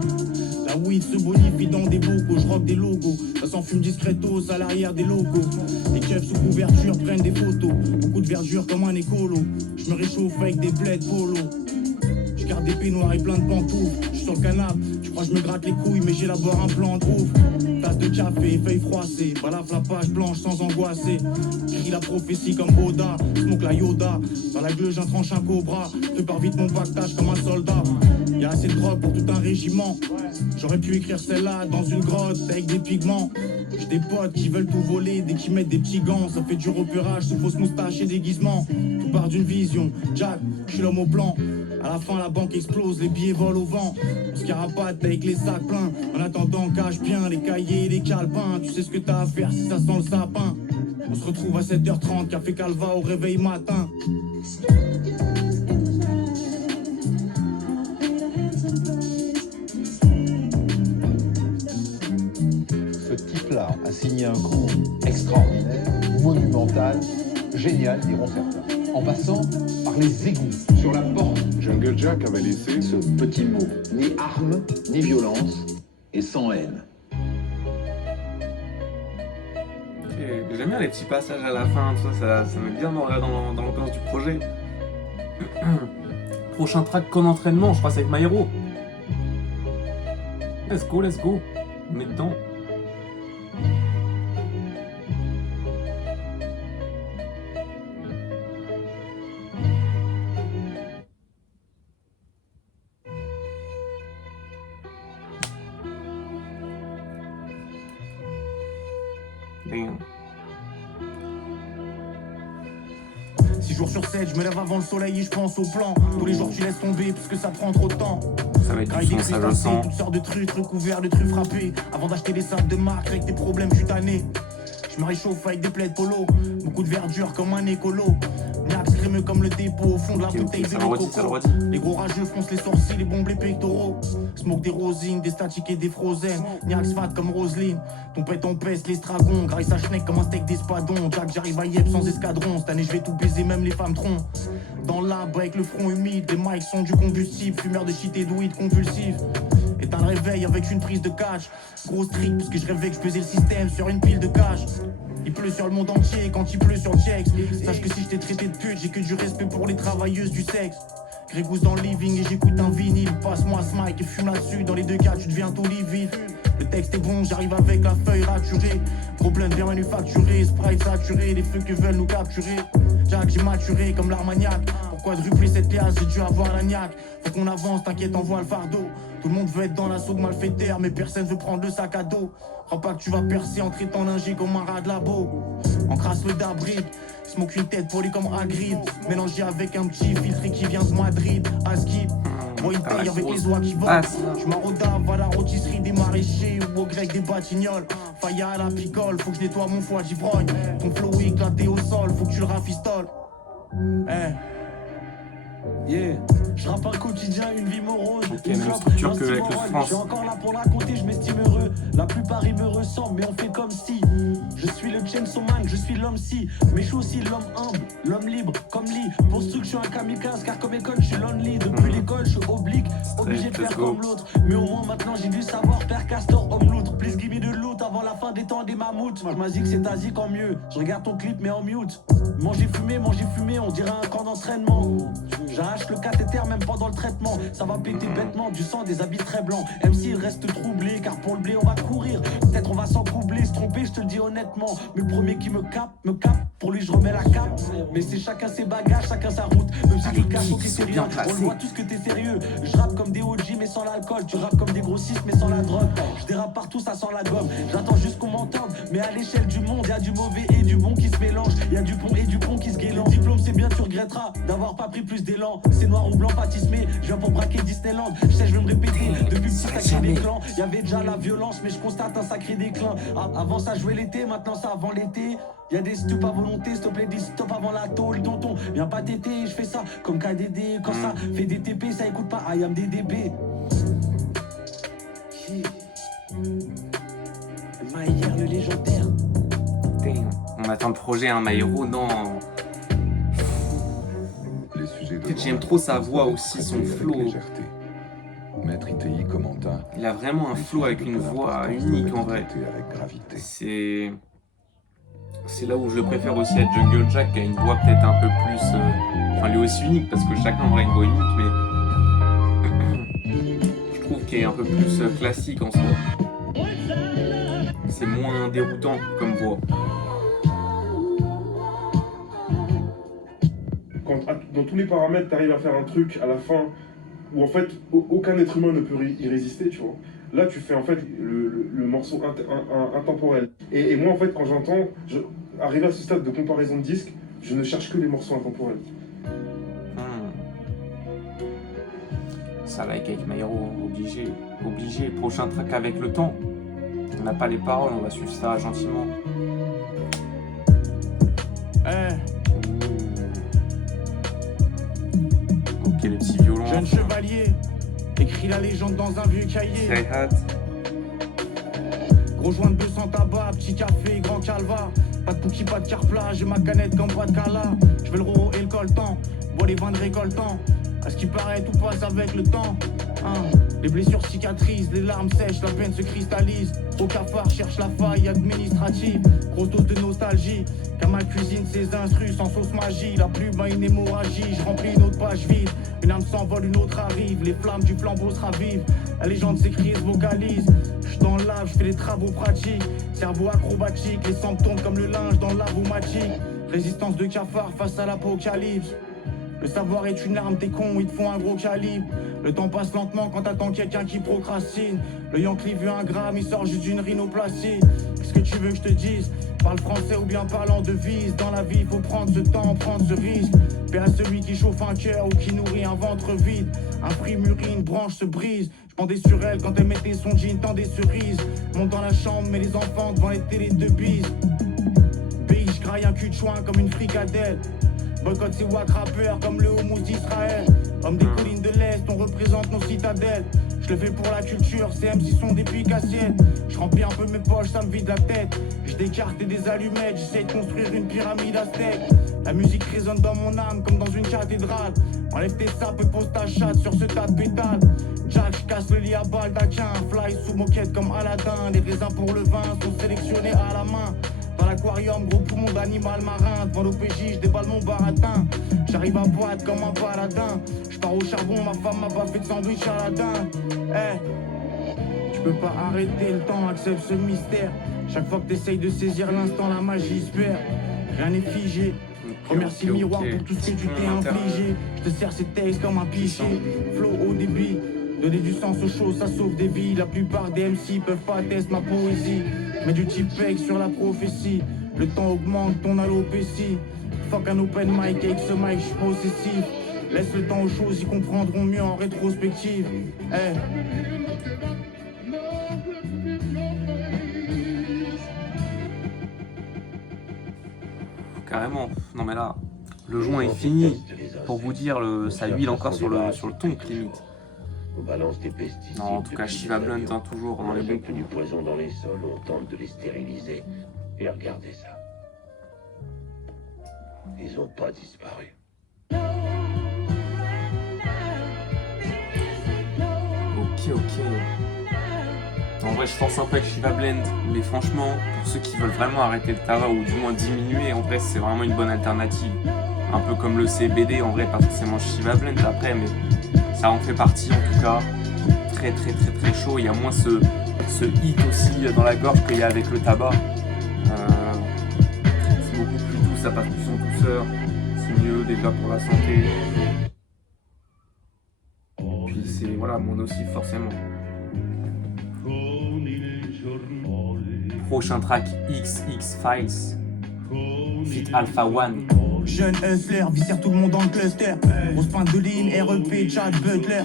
La weed se bonifie dans des bocaux, je rock des logos. Ça s'enfume discretos à l'arrière des locaux. Les keufs sous couverture prennent des photos. Beaucoup de verdure comme un écolo. Je me réchauffe avec des plaids polo. Je garde des peignoirs et plein de pantoufles. Je suis sur le canapé, je crois que je me gratte les couilles, mais j'élabore un plan de ouf. Tasse de café, feuilles froissées, balafre la page blanche sans angoisser. J'écris la prophétie comme Oda, smoke la Yoda. Dans la gueule j'entranche un cobra, prépare vite mon pactage comme un soldat. Y'a assez de drogue pour tout un régiment. J'aurais pu écrire celle-là dans une grotte avec des pigments. J'ai des potes qui veulent tout voler dès qu'ils mettent des petits gants. Ça fait du repérage sous fausse moustache et déguisement. Tout part d'une vision, Jack, je suis l'homme au plan. À la fin la banque explose, les billets volent au vent. On se carapate avec les sacs pleins. En attendant cache bien les cahiers, les calepins. Tu sais ce que t'as à faire si ça sent le sapin. On se retrouve à 7h30, café Calva au réveil matin. Ce type-là a signé un coup extraordinaire, monumental, génial, diront certains. En passant par les égouts, sur la porte. Jungle Jack avait laissé Ce petit mot, ni arme, ni violence, et sans haine. J'aime bien les petits passages à la fin, tout ça met bien dans l'ambiance du projet. Prochain track qu'en entraînement, je passe avec My Hero. Let's go. On est dedans. Damn. 6 jours sur 7, je me lève avant le soleil et je pense au plan. Tous les jours tu laisses tomber parce que ça prend trop de temps. Ça va être Graille du des son, ça je le crustacés, sens. toutes sortes de trucs recouverts de trucs frappés. Avant d'acheter des sacs de marque avec des problèmes cutanés. Je me réchauffe avec des plaids polo. Beaucoup de verdure comme un écolo. Niax crémeux comme le dépôt au fond de la bouteille de ça le redit, ça le coco. redit. Les gros rageux foncent les sourcils, les bombes les pectoraux. Smoke des rosines, des statiques et des frozen. Niax fat comme Roselyne. Ton pète en peste, l'estragon. Graille sa schneck comme un steak d'espadon. Jack j'arrive à Yep sans escadron. Cette année je vais tout baiser, même les femmes troncs. Dans l'arbre avec le front humide. Les mics sont du combustible. Fumeur de shit et de weed convulsif. Éteins le réveil avec une prise de catch. Gros strict parce que je rêvais que je pesais le système sur une pile de cash. Il pleut sur le monde entier quand il pleut sur le Chex. Sache que si je t'ai traité de pute, j'ai que du respect pour les travailleuses du sexe. Grégousse dans le living et j'écoute un vinyle. Passe-moi ce mic et fume là-dessus. Dans les deux cas, tu deviens tout livide. Le texte est bon, j'arrive avec la feuille raturée. Problème bien manufacturé, sprite saturé. Les feux que veulent nous capturer. Jack, j'ai maturé comme l'Armagnac. Pourquoi drupler cette classe, j'ai dû avoir la niaque. Faut qu'on avance, t'inquiète, envoie le fardeau. Tout le monde veut être dans l'assaut de malfaiteurs, mais personne veut prendre le sac à dos. Crois pas que tu vas percer en traitant l'ingé comme un rat de labo. On crasse le dabrid, smoke une tête polie comme Hagrid. Mélangé avec un petit filtré qui vient de Madrid. Askip, boy taille avec les oies qui volent. Je m'enrodave à la rôtisserie des maraîchers ou au grec des batignolles. Faille à la picole, faut que je nettoie mon foie d'ivrogne. Ton flow est éclaté au sol, faut que tu le rafistoles. Yeah, je rappe un quotidien, une vie morose. Ok, même structure que avec le France. Je suis encore là pour la raconter, je m'estime heureux. La plupart ils me ressemblent, mais on fait comme si. Je suis le Chainsaw Man, je suis l'homme si. Mais je suis aussi l'homme humble, l'homme libre, comme Lee. Pour ce truc, je suis un kamikaze, car comme école, je suis lonely. Depuis l'école, je suis oblique, obligé de faire comme l'autre. Mais au moins maintenant, j'ai dû savoir faire castor, homme loutre. Please give me de loot avant la fin des temps des mammouths. Je m'as dit que c'est ta zik en mieux. Je regarde ton clip, mais en mute. Manger fumé, on dirait un camp d'entraînement. J'arrache le cathéter même pendant le traitement. Ça va péter bêtement, du sang, des habits très blancs. MC il reste troublé, car pour le blé on va courir. Peut-être on va s'en coubler, se tromper, je te le dis honnêtement. Mais le premier qui me capte, pour lui je remets la cape. Mais c'est chacun ses bagages, chacun sa route. Même si tu le caches, ok c'est rien. On le voit tous que t'es sérieux. Je rappe comme des OG mais sans l'alcool. Tu rappes comme des grossistes mais sans la drogue. Je dérape partout, ça sent la gomme. J'attends juste qu'on m'entende. Mais à l'échelle du monde, y'a du mauvais et du bon qui se mélange. Y'a du bon et du bon qui se guélan. Diplôme c'est bien, tu regretteras d'avoir pas pris plus d'élan. C'est noir ou blanc, pâtissemé, je viens pour braquer Disneyland. Je sais, je vais me répéter, depuis petit sacré des clans. Y'avait déjà la violence, mais je constate un sacré déclin. Avant ça jouait l'été, maintenant ça avant l'été. Y'a des stups à volonté, s'il te plaît, dis stop avant la tôle, tonton. Viens pas téter, je fais ça comme KDD. Quand ça fait des TP, ça écoute pas I am DDB. Maillère le légendaire. Damn. On attend le projet, hein, Maïro, non. J'aime trop sa voix aussi, son flow. Maître ITI commenta. Il a vraiment un flow avec une voix unique en vrai. C'est là où je le préfère aussi à Jungle Jack, qui a une voix peut-être un peu plus... Enfin, lui aussi unique, parce que chacun aurait une voix unique, mais... je trouve qu'il est un peu plus classique en soi. C'est moins déroutant comme voix. Quand dans tous les paramètres, tu arrives à faire un truc à la fin où en fait aucun être humain ne peut y résister, tu vois. Là, tu fais en fait le morceau intemporel. Et moi, en fait, quand j'entends, arriver à ce stade de comparaison de disques, je ne cherche que les morceaux intemporels. Ça like avec Maïro, obligé. Prochain track avec le temps. On n'a pas les paroles, on va suivre ça gentiment. Ok, les petits violons. Jeune chevalier, écrit la légende dans un vieux cahier. Say hat. Gros joint de bœuf sans tabac, petit café, grand calva. Pas de pouki, pas de carpla, j'ai ma canette comme pas de cala. Je veux le roro et le coltan, bois les vins de récoltant. À ce qui paraît, tout passe avec le temps. Les blessures cicatrisent, les larmes sèchent, la peine se cristallise. Au cafard, cherche la faille administrative. Grosse dose de nostalgie, car ma cuisine ses instrus sans sauce magie. La plume a une hémorragie, je remplis une autre page vide. Une âme s'envole, une autre arrive, les flammes du flambeau se ravivent. La légende s'écrit et se vocalise. Je suis dans l'âme, je fais des travaux pratiques. Cerveau acrobatique, les sangs tombent comme le linge dans l'avomatique. Résistance de cafard face à l'apocalypse. Le savoir est une arme, t'es con, ils te font un gros calibre. Le temps passe lentement quand t'attends quelqu'un qui procrastine. Le Yankee veut un gramme, il sort juste d'une rhinoplastie. Qu'est-ce que tu veux que je te dise? Parle français ou bien parle en devise. Dans la vie, faut prendre ce temps, prendre ce risque. Paix à celui qui chauffe un cœur ou qui nourrit un ventre vide. Un fruit mûrit, une branche se brise. Je pendais sur elle quand elle mettait son jean, tant des cerises. Monte dans la chambre, mets les enfants devant les télés de bise. Pays, je graille un cul de chouin comme une fricadelle. Boycott ces wack rappeurs comme le houmous d'Israël. Homme des collines de l'Est, on représente nos citadelles. Je le fais pour la culture, ces MC sont des pics assiettes. Je remplis un peu mes poches, ça me vide la tête. Je décarte des allumettes, j'essaie de construire une pyramide aztèque. La musique résonne dans mon âme comme dans une cathédrale. Enlève tes sapes et pose ta chatte sur ce tas de pétales. Jack, je casse le lit à baldaquin. Fly sous moquette comme Aladdin. Les raisins pour le vin sont sélectionnés à la main. Dans l'aquarium, gros poumon d'animal marin. Devant l'OPJ, je déballe mon baratin. J'arrive à boîte comme un paladin. Je pars au charbon, ma femme m'a pas fait de sandwich à la dinde. Tu peux pas arrêter le temps, accepte ce mystère. Chaque fois que t'essayes de saisir l'instant, la magie se perd. Rien n'est figé. Remercie le miroir pour tout ce que tu t'es infligé. Je te sers ces textes comme un pichet. Flow au débit, Donner du sens aux choses, ça sauve des vies. La plupart des MC peuvent pas tester ma poésie. Mais du type fake sur la prophétie. Le temps augmente ton alopécie. Fuck un open mic avec ce mic, j'suis possessif. Laisse le temps aux choses, ils comprendront mieux en rétrospective. Eh. Carrément. Non mais là, le joint est fini. Pour vous dire, ça huile encore sur le ton, limite. On balance des pesticides. Non, en tout cas, Shiva Blunt, hein, toujours dans les bons coups. Du poison dans les sols, on tente de les stériliser. Et regardez ça. Ils ont pas disparu. Ok. En vrai, je force un peu avec Shiva Blend, mais franchement, pour ceux qui veulent vraiment arrêter le tabac ou du moins diminuer, en vrai, c'est vraiment une bonne alternative. Un peu comme le CBD, en vrai, pas forcément Shiva Blend après, mais ça en fait partie en tout cas. Très chaud. Il y a moins ce hit aussi dans la gorge qu'il y a avec le tabac. C'est beaucoup plus doux, ça passe plus en douceur. C'est mieux déjà pour la santé. Puis c'est voilà, mon nocif forcément. Prochain track XX Files Fit Alpha One. Jeune hustler, viscère tout le monde dans le cluster. Grosse pinte de ligne, REP, Chad Butler.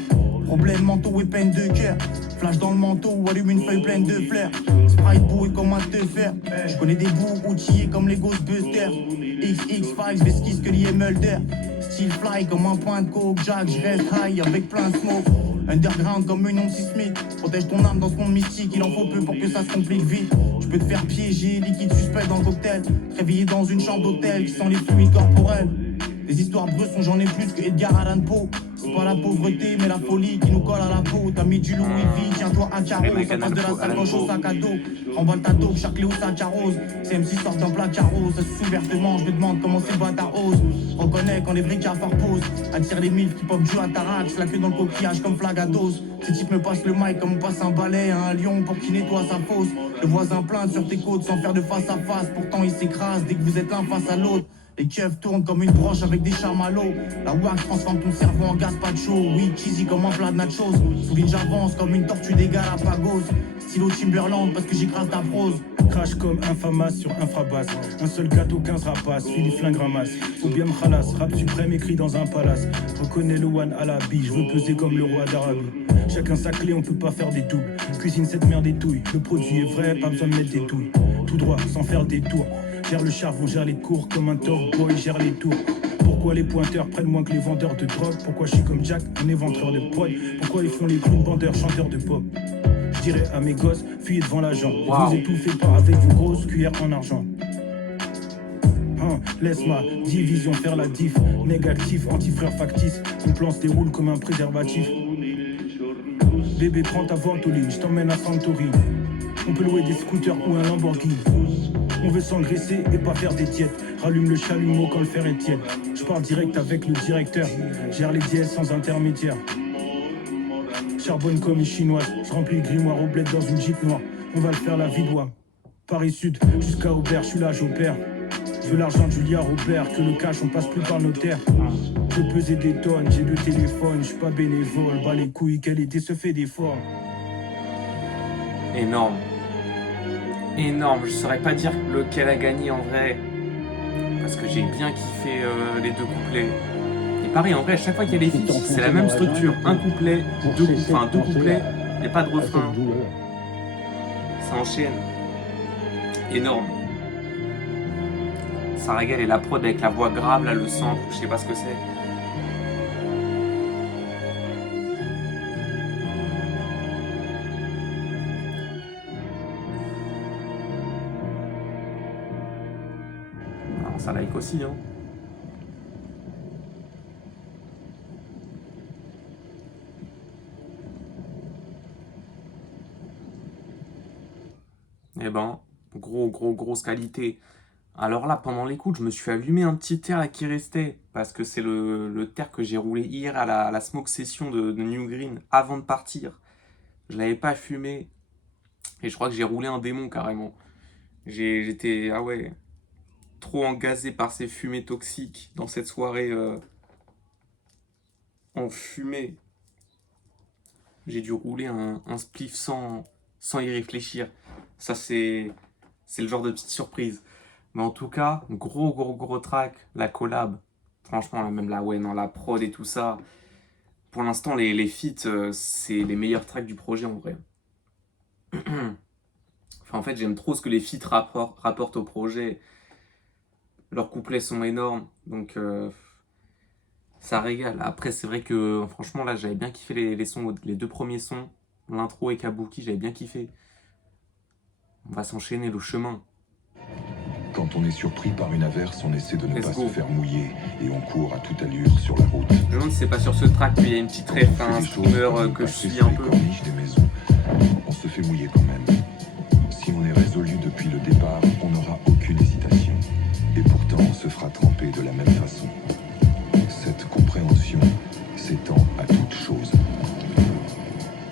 Problème manteau et peine de cœur. Flash dans le manteau, allume une feuille pleine de fleurs. Sprite bourré comme un teuffer. Je connais des bouts outillés comme les Ghostbusters. XX Files, Vesquis, Scully et Mulder. Style fly comme un point de coke. Jack, je reste high avec plein de smoke. Underground comme une onde sismique. Protège ton âme dans ce monde mystique, il en faut peu pour que ça se complique vite. Tu peux te faire piéger, liquide suspect dans le cocktail. Réveillé dans une chambre d'hôtel qui sent les fluides corporels. Des histoires bressons, j'en ai plus que Edgar Allan Poe. C'est pas la pauvreté, mais la folie qui nous colle à la peau. T'as mis du Louis V, tiens-toi à carreau. Ça passe de la sacoche au sac à dos. Remballe ta taupe, chaque Léo sac à rose. CM6 sort d'un placard rose. Ça se ouvertement, je me demande comment c'est bâtard ose. Reconnais quand les vrais cafards posent. Attire les milfs qui pop du à Tarax. La queue dans le coquillage comme flag à dose. Ces types me passent le mic comme on passe un balai à un lion pour qu'il nettoie sa fosse. Le voisin plainte sur tes côtes sans faire de face à face. Pourtant il s'écrase dès que vous êtes l'un face à l'autre. Les keufs tournent comme une broche avec des chamallows. La wax transforme ton cerveau en gazpacho. Oui, cheesy comme un plat de nachos. Souligne j'avance comme une tortue des Galapagos. Stylo Timberland parce que j'écrase ta prose. Crash comme Infamas sur infrabasse. Un seul gâteau, 15 rapaces. Philippe flingue ramasse. Ou bien m'khalas. Rap suprême écrit dans un palace. Reconnais le one à la bille. Je veux peser comme le roi d'Arabie. Chacun sa clé, on peut pas faire des doubles. Cuisine cette merde des touilles. Le produit est vrai, pas besoin de mettre des touilles. Tout droit, sans faire des tours. Gère le charbon, gère les cours comme un top boy, gère les tours. Pourquoi les pointeurs prennent moins que les vendeurs de drogue? Pourquoi je suis comme Jack, un éventreur de prod? Pourquoi ils font les clowns bandeurs, chanteurs de pop? Je dirais à mes gosses, fuyez devant l'agent. Wow. Vous étouffez pas avec vos grosses cuillères en argent. Laisse ma division faire la diff. Négatif, anti-frère factice. Mon plan se déroule comme un préservatif. Bébé, prends ta ventoline, je t'emmène à Santorini. On peut louer des scooters ou un Lamborghini. On veut s'engraisser et pas faire des diètes. Rallume le chalumeau quand le fer est tiède. Je pars direct avec le directeur. Gère les dièses sans intermédiaire. Charbonne comme une chinoise. Je remplis le grimoire au bled dans une jeep noire. On va le faire la vidoire. Paris Sud jusqu'à Aubert, je suis là, j'opère. Je veux l'argent de Julia Robert. Que le cash on passe plus par notaire. Je peux peser des tonnes, j'ai le téléphone. Je suis pas bénévole, bas les couilles, quelle idée se fait d'efforts. Énorme. Énorme, je saurais pas dire lequel a gagné en vrai, parce que j'ai bien kiffé les deux couplets. Et pareil, en vrai, à chaque fois qu'il y a les feats, c'est la même structure. Un couplet, deux couplets, il n'y a pas de refrain. Ça enchaîne. Énorme. Ça régale, et la prod avec la voix grave, là, le sample, je sais pas ce que c'est. Ça like aussi, hein. Eh ben, grosse qualité. Alors là, pendant l'écoute, je me suis allumé un petit terre là qui restait, parce que c'est le terre que j'ai roulé hier à la smoke session de New Green avant de partir. Je l'avais pas fumé, et je crois que j'ai roulé un démon carrément. J'étais, ah ouais, trop engazé par ces fumées toxiques dans cette soirée enfumée. j'ai dû rouler un spliff sans y réfléchir. Ça, c'est le genre de petite surprise. Mais en tout cas, gros track, la collab. Franchement, là, même la prod et tout ça. Pour l'instant, les feats, c'est les meilleurs tracks du projet en vrai. Enfin, en fait, j'aime trop ce que les feats rapportent au projet. Leurs couplets sont énormes, donc ça régale. Après, c'est vrai que franchement, là, j'avais bien kiffé les deux premiers sons. L'intro et Kabuki, j'avais bien kiffé. On va s'enchaîner le chemin. Quand on est surpris par une averse, on essaie de ne Let's pas go. se faire mouiller et on court à toute allure sur la route. Je me demande si c'est pas sur ce track qu'il y a une petite ref à un streamer que je suis un peu. Corniche des maisons, on se fait mouiller quand même. Si on est résolu depuis le départ, on n'aura aucune hésitation. Et pourtant, on se fera tremper de la même façon. Cette compréhension s'étend à toute chose.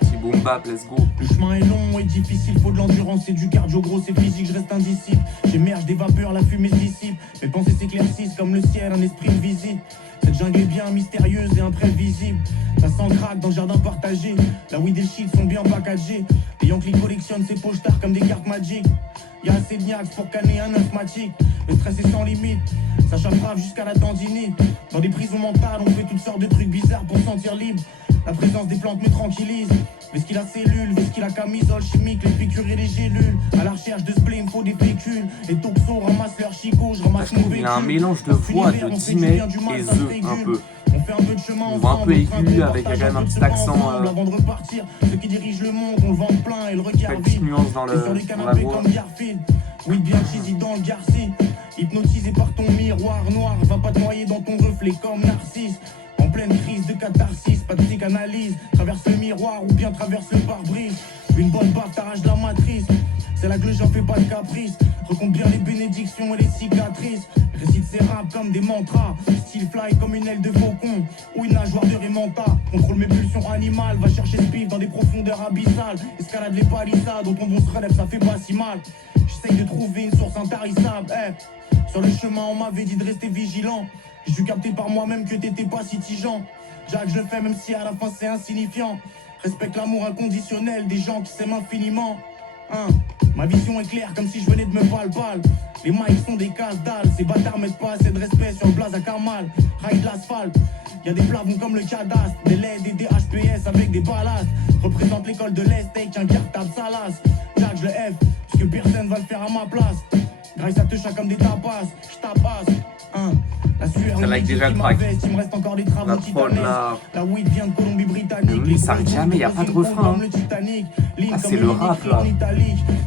Petit boom bap, let's go. Le chemin est long et difficile, faut de l'endurance et du cardio gros, c'est physique, je reste indisciple. J'émerge des vapeurs, la fumée se dissipe. Mes pensées s'éclaircissent comme le ciel, un esprit me visite. Cette jungle est bien mystérieuse et imprévisible. Ça s'encraque dans le jardin partagé. La weed et le shit sont bien packagés. Les Yankees collectionnent ces pochetars comme des cartes magiques. Y'a assez de niax pour canner un asthmatique. Le stress est sans limite, ça chapeau jusqu'à la tendinite. Dans des prisons mentales, on fait toutes sortes de trucs bizarres pour se sentir libre. La présence des plantes me tranquillise. Vesquille la cellule, vesquille la camisole chimique, les piqûres et les gélules. À la recherche de spleen, faut des fécules. Les toxos ramassent leur chicot, je ramasse mon véhicule. Il a un mélange de voix de Dimet et The un peu. On fait un peu de chemin On voit un peu ensemble, aigu avec quand même un petit accent. avant de repartir, ceux qui dirigent le monde, on le vent plein et le regard Une petite vide. nuance dans Sur le la canapé voix. comme Garfield. Oui, bien cheesy dans le Garci. Hypnotisé par ton miroir noir, va pas te noyer dans ton reflet comme Narcisse. En pleine crise de catharsis, pas de psychanalyse. Traverse le miroir ou bien traverse le pare-brise. Une bonne baffe t'arrache la matrice. C'est là que le j'en fais pas de caprice. Recompte bien les bénédictions et les cicatrices. Récite ses raps comme des mantras. Style fly comme une aile de faucon ou une nageoire de Raymanta. Contrôle mes pulsions animales. Va chercher ce dans des profondeurs abyssales. Escalade les palissades. Dont on se relève, ça fait pas si mal. J'essaye de trouver une source intarissable. Sur le chemin, on m'avait dit de rester vigilant. J'ai dû capter par moi-même que t'étais pas si tigeant. Jacques, je le fais même si à la fin c'est insignifiant. Respecte l'amour inconditionnel des gens qui s'aiment infiniment. Ma vision est claire comme si je venais de me pal-pal. Les mics sont des casse-dalles. Ces bâtards mettent pas assez de respect sur le blaze à Kamal. Rail de l'asphalte. Y'a des plavons comme le cadastre. Des LED et des HPS avec des ballasts. Représente l'école de l'Est avec un cartable salace. Jacques, je le F, parce que personne va le faire à ma place. Graille ça te chat comme des tapas. J'tapasse. La sueur, Ça like déjà le track. Il me reste encore des travaux La prod titanesques. là. La weed vient de Colombie-Britannique. Lui, ça s'arrête jamais, y a pas de refrain. Ah, c'est le rap là.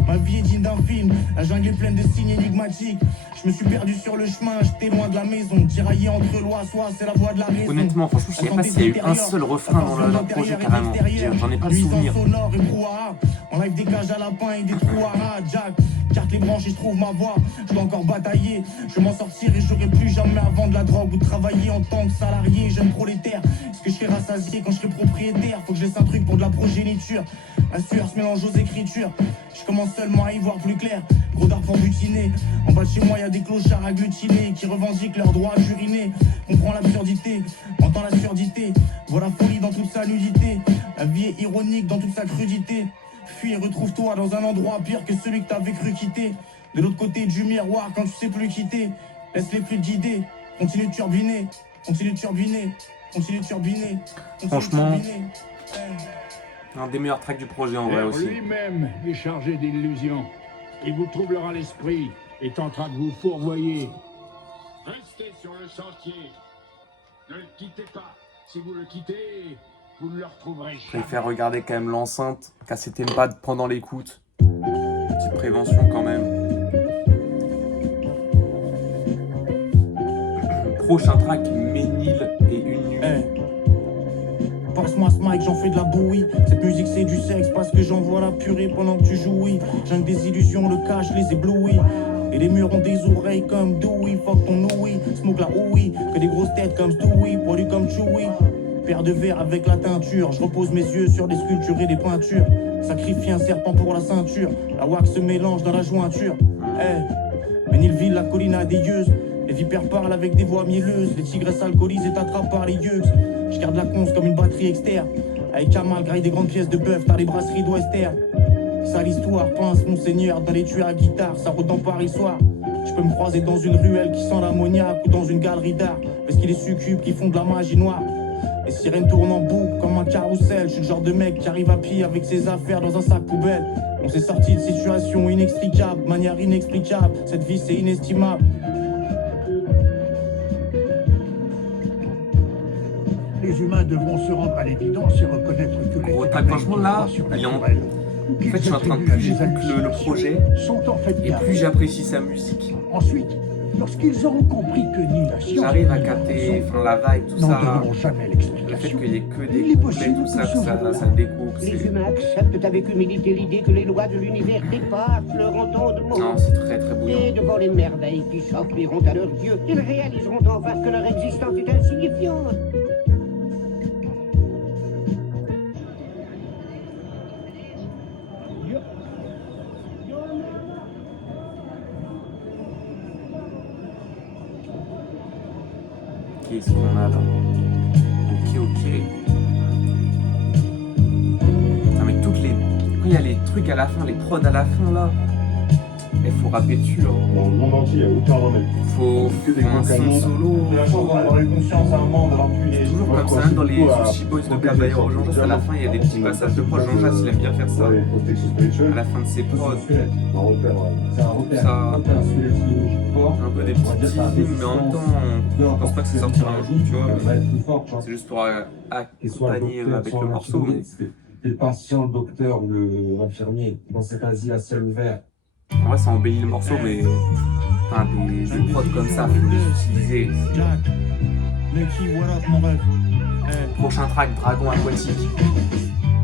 Ma vie est digne d'un film. La jungle est pleine de signes énigmatiques. Je me suis perdu sur le chemin, j'étais loin de la maison. Tiraillé entre lois, soit c'est la voie de la raison. Honnêtement, franchement, je sais pas s'il y a eu un seul refrain dans le projet carrément. J'en ai pas le souvenir. Sonore et brouhaha. En live des cages à lapins et des trous à rats. Jack, carte les branches et je trouve ma voie. Je dois encore batailler, je m'en sortirai, j'aurai plus jamais à vendre la drogue ou travailler en tant que salarié, jeune prolétaire. Est-ce que je serai rassasié quand je serai propriétaire? Faut que je laisse un truc pour de la progéniture. La sueur se mélange aux écritures. Je commence seulement à y voir plus clair. Gros d'arpent butiné. En bas de chez moi, y a des clochards agglutinés qui revendiquent leur droit à uriner. Comprends l'absurdité, entends la surdité. Vois la folie dans toute sa nudité. La vie est ironique dans toute sa crudité. Fuis et retrouve-toi dans un endroit pire que celui que t'avais cru quitter. De l'autre côté du miroir quand tu sais plus quitter. Laisse les flux guider. Continue de turbiner. Continue de turbiner. Continue de turbiner. Franchement, un des meilleurs tracks du projet en vrai aussi. Lui-même est chargé d'illusions. Il vous troublera l'esprit et tentera de vous fourvoyer. Restez sur le sentier. Ne le quittez pas. Si vous le quittez, vous ne le retrouverez Je jamais. préfère regarder quand même l'enceinte, casser tes pads pendant l'écoute. Petite prévention quand même. Prochain track, Ménil et une nuit. Passe-moi ce mic, j'en fais de la bouillie. Cette musique c'est du sexe parce que j'envoie la purée pendant que tu jouis. J'aime des illusions, le cache les éblouis. Et les murs ont des oreilles comme Dewey. Fuck ton ouïe, smoke la ouïe. Que des grosses têtes comme Stewie, poilu comme Chewie. Paire de verre avec la teinture. Je repose mes yeux sur des sculptures et des peintures. Sacrifie un serpent pour la ceinture. La wax se mélange dans la jointure. Ménilville, la colline adéieuse. Les vipères parlent avec des voix mielleuses. Les tigresses alcoolisées t'attrapent par les yeux. Je garde la conce comme une batterie externe. Avec Kamal, graille des grandes pièces de bœuf, t'as les brasseries d'Ouester. Sale histoire, pince, monseigneur, dans les tuyaux à guitare, ça retent en Paris soir. Je peux me croiser dans une ruelle qui sent l'ammoniaque ou dans une galerie d'art, parce qu'il est succubes qui font de la magie noire. Les sirènes tournent en boucle comme un carrousel. Je suis le genre de mec qui arrive à pied avec ses affaires dans un sac poubelle. On s'est sorti de situations inextricables, manière inexplicable. Cette vie c'est inestimable. Les humains devront se rendre à l'évidence et reconnaître que Gros tac, franchement là, il est en... En fait, je suis en train de plus j'écoute le projet, sont en fait et plus j'apprécie sa musique. Ensuite, lorsqu'ils auront compris que ni la science J'arrive à capter la vibe, tout n'en ça. donneront jamais Le fait l'explication. qu'il n'y ait que des Il est couplets, possible tout ça, que que ça découpe. Les c'est- humains acceptent avec humilité l'idée que les lois de l'univers dépassent leur entendement. Non, c'est très très Et bouillant. devant les merveilles qui s'offriront à leurs yeux, ils réaliseront enfin que leur existence est insignifiante. Qu'est-ce qu'on a là? Ok. Non mais toutes les... Quand il y a les trucs à la fin, les prods à la fin là, il faut rapper dessus. Hein. Dans le monde entier, il n'y a aucun remède. Faut Que des un son canon. solo. J'ai la chance d'avoir les consciences à un moment, d'avoir pu les... Toujours comme ça, même dans les Sushi Boys de Caballero au Jean-Jacques, à la fin il y a des petits passages de prods. Jean-Jacques il aime bien faire ça. Ouais, contexte spirituel. À la fin de ses prods, Un repère, ouais. C'est un repère. Ça- Quand t'as un squelette philologique fort, un peu des petits films, mais en même temps, je pense pas que ça sortira un jour, tu vois. va être plus fort, tu vois. C'est juste pour Et soit le accompagner docteur, avec soit le morceau, mais t'es le patient, le docteur ou l'infirmier dans cet asile à ciel ouvert. en vrai ça embellit le morceau, mais enfin, des prods comme ça, faut les utiliser. Jack, Lucky, what up mon rêve. Prochain track, Dragon Aquatique.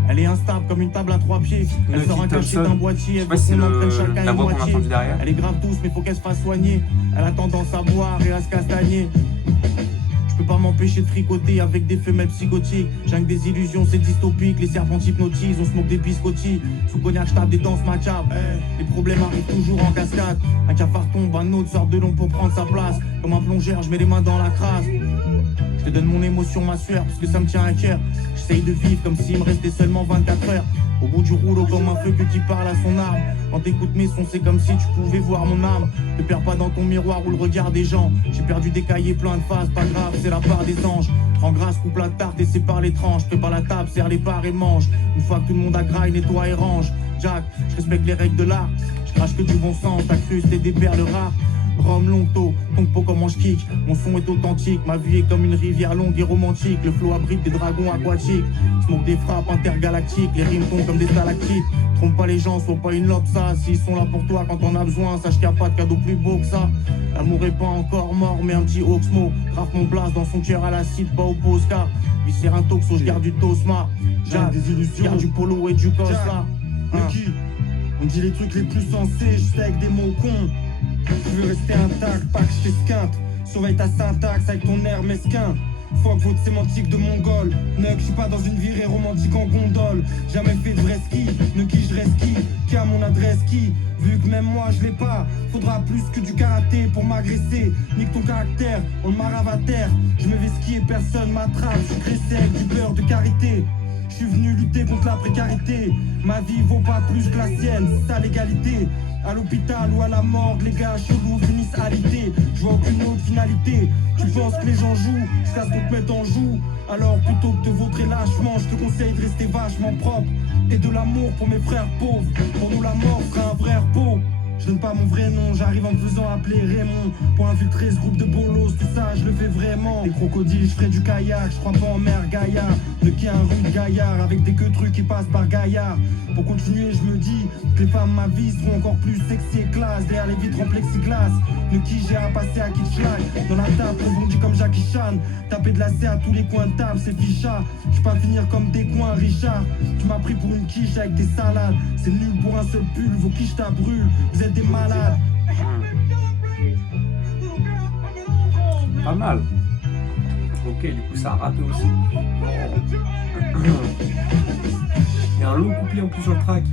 Elle est instable comme une table à 3 pieds. Elle Lucky sort un cachet Thompson. d'un boîtier. Je sais Elle pas veut si c'est qu'on en prenne chacun la une voix qu'on a moitié. entendue derrière. Elle est grave douce mais faut qu'elle se fasse soigner. Elle a tendance à boire et à se castagner. Je peux pas m'empêcher de tricoter avec des femelles psychotiques. J'ai que des illusions, c'est dystopique. Les serpents hypnotisent, on se moque des biscottis. Sous cognac, je tape des danses macabres. Les problèmes arrivent toujours en cascade. Un cafard tombe, un autre sort de long pour prendre sa place. Comme un plongeur, je mets les mains dans la crasse. Je te donne mon émotion, ma sueur, parce que ça me tient à cœur. J'essaye de vivre comme s'il me restait seulement 24 heures. Au bout du rouleau comme un feu que qui parle à son arme. Quand t'écoutes mes sons, c'est comme si tu pouvais voir mon âme. Ne perds pas dans ton miroir ou le regard des gens. J'ai perdu des cahiers pleins de faces, pas grave, c'est la part des anges. Prends grâce, coupe la tarte et sépare les tranches. Prépare la table, serre les parts et mange. Une fois que tout le monde a graille, nettoie et range. Jack, je respecte les règles de l'art. Je crache que du bon sens, ta cruste et des perles rares. Rome longto, ton pot comment je kick. Mon son est authentique, ma vie est comme une rivière longue et romantique. Le flot abrite des dragons aquatiques. Smoke des frappes intergalactiques, les rimes tombent comme des stalactites. Trompe pas les gens, sois pas une lobe ça. S'ils sont là pour toi quand on a besoin, sache qu'il n'y a pas de cadeau plus beau que ça. L'amour est pas encore mort, mais un petit oxmo. Grave mon blast dans son cœur à l'acide, pas au Posca. Viscère un toxo, je garde du tosma. J'ai des illusions, garde du polo et du Costa. Lucky, on dit les trucs les plus sensés, juste avec des mots cons. Je veux rester intact, pas que je t'esquinte. Surveille ta syntaxe avec ton air mesquin. Fuck votre sémantique de mongol. Nuck, je suis pas dans une virée romantique en gondole. Jamais fait de vrai ski, ne qui je reste qui a mon adresse qui. Vu que même moi je l'ai pas, faudra plus que du karaté pour m'agresser. Nique ton caractère, on le marave à terre. Je me vais skier, personne m'attrape. Je suis cressé avec du beurre de karité. Je suis venu lutter contre la précarité. Ma vie vaut pas plus que la sienne, c'est ça l'égalité. À l'hôpital ou à la morgue, les gars chelous finissent alité. Je vois aucune autre finalité. Tu penses que les gens jouent jusqu'à ce qu'on te mette en joue. Alors plutôt que de vautrer lâchement, je te conseille de rester vachement propre. Et de l'amour pour mes frères pauvres. Pour nous la mort sera un vrai repos. Je donne pas mon vrai nom, j'arrive en me faisant appeler Raymond. Pour infiltrer ce groupe de bolos, tout ça je le fais vraiment. Les crocodiles, je ferai du kayak, je crois pas en mer Gaillard. Le qui est un rude gaillard, avec des queutrucs qui passent par Gaillard. Pour continuer, je me dis que les femmes ma vie seront encore plus sexy et classe. Derrière les vitres en plexiglas, le qui j'ai à passer à qui schlag. Dans la table, rebondis comme Jackie Chan. Taper de la C à tous les coins de table, c'est ficha. Je pas finir comme des coins Richard. Tu m'as pris pour une quiche avec des salades. C'est nul pour un seul pull, vos quiches t'abrûlent. Vous êtes des malades. Pas mal. Ok, du coup ça a rappé aussi. Il y a un long couplet en plus sur le track.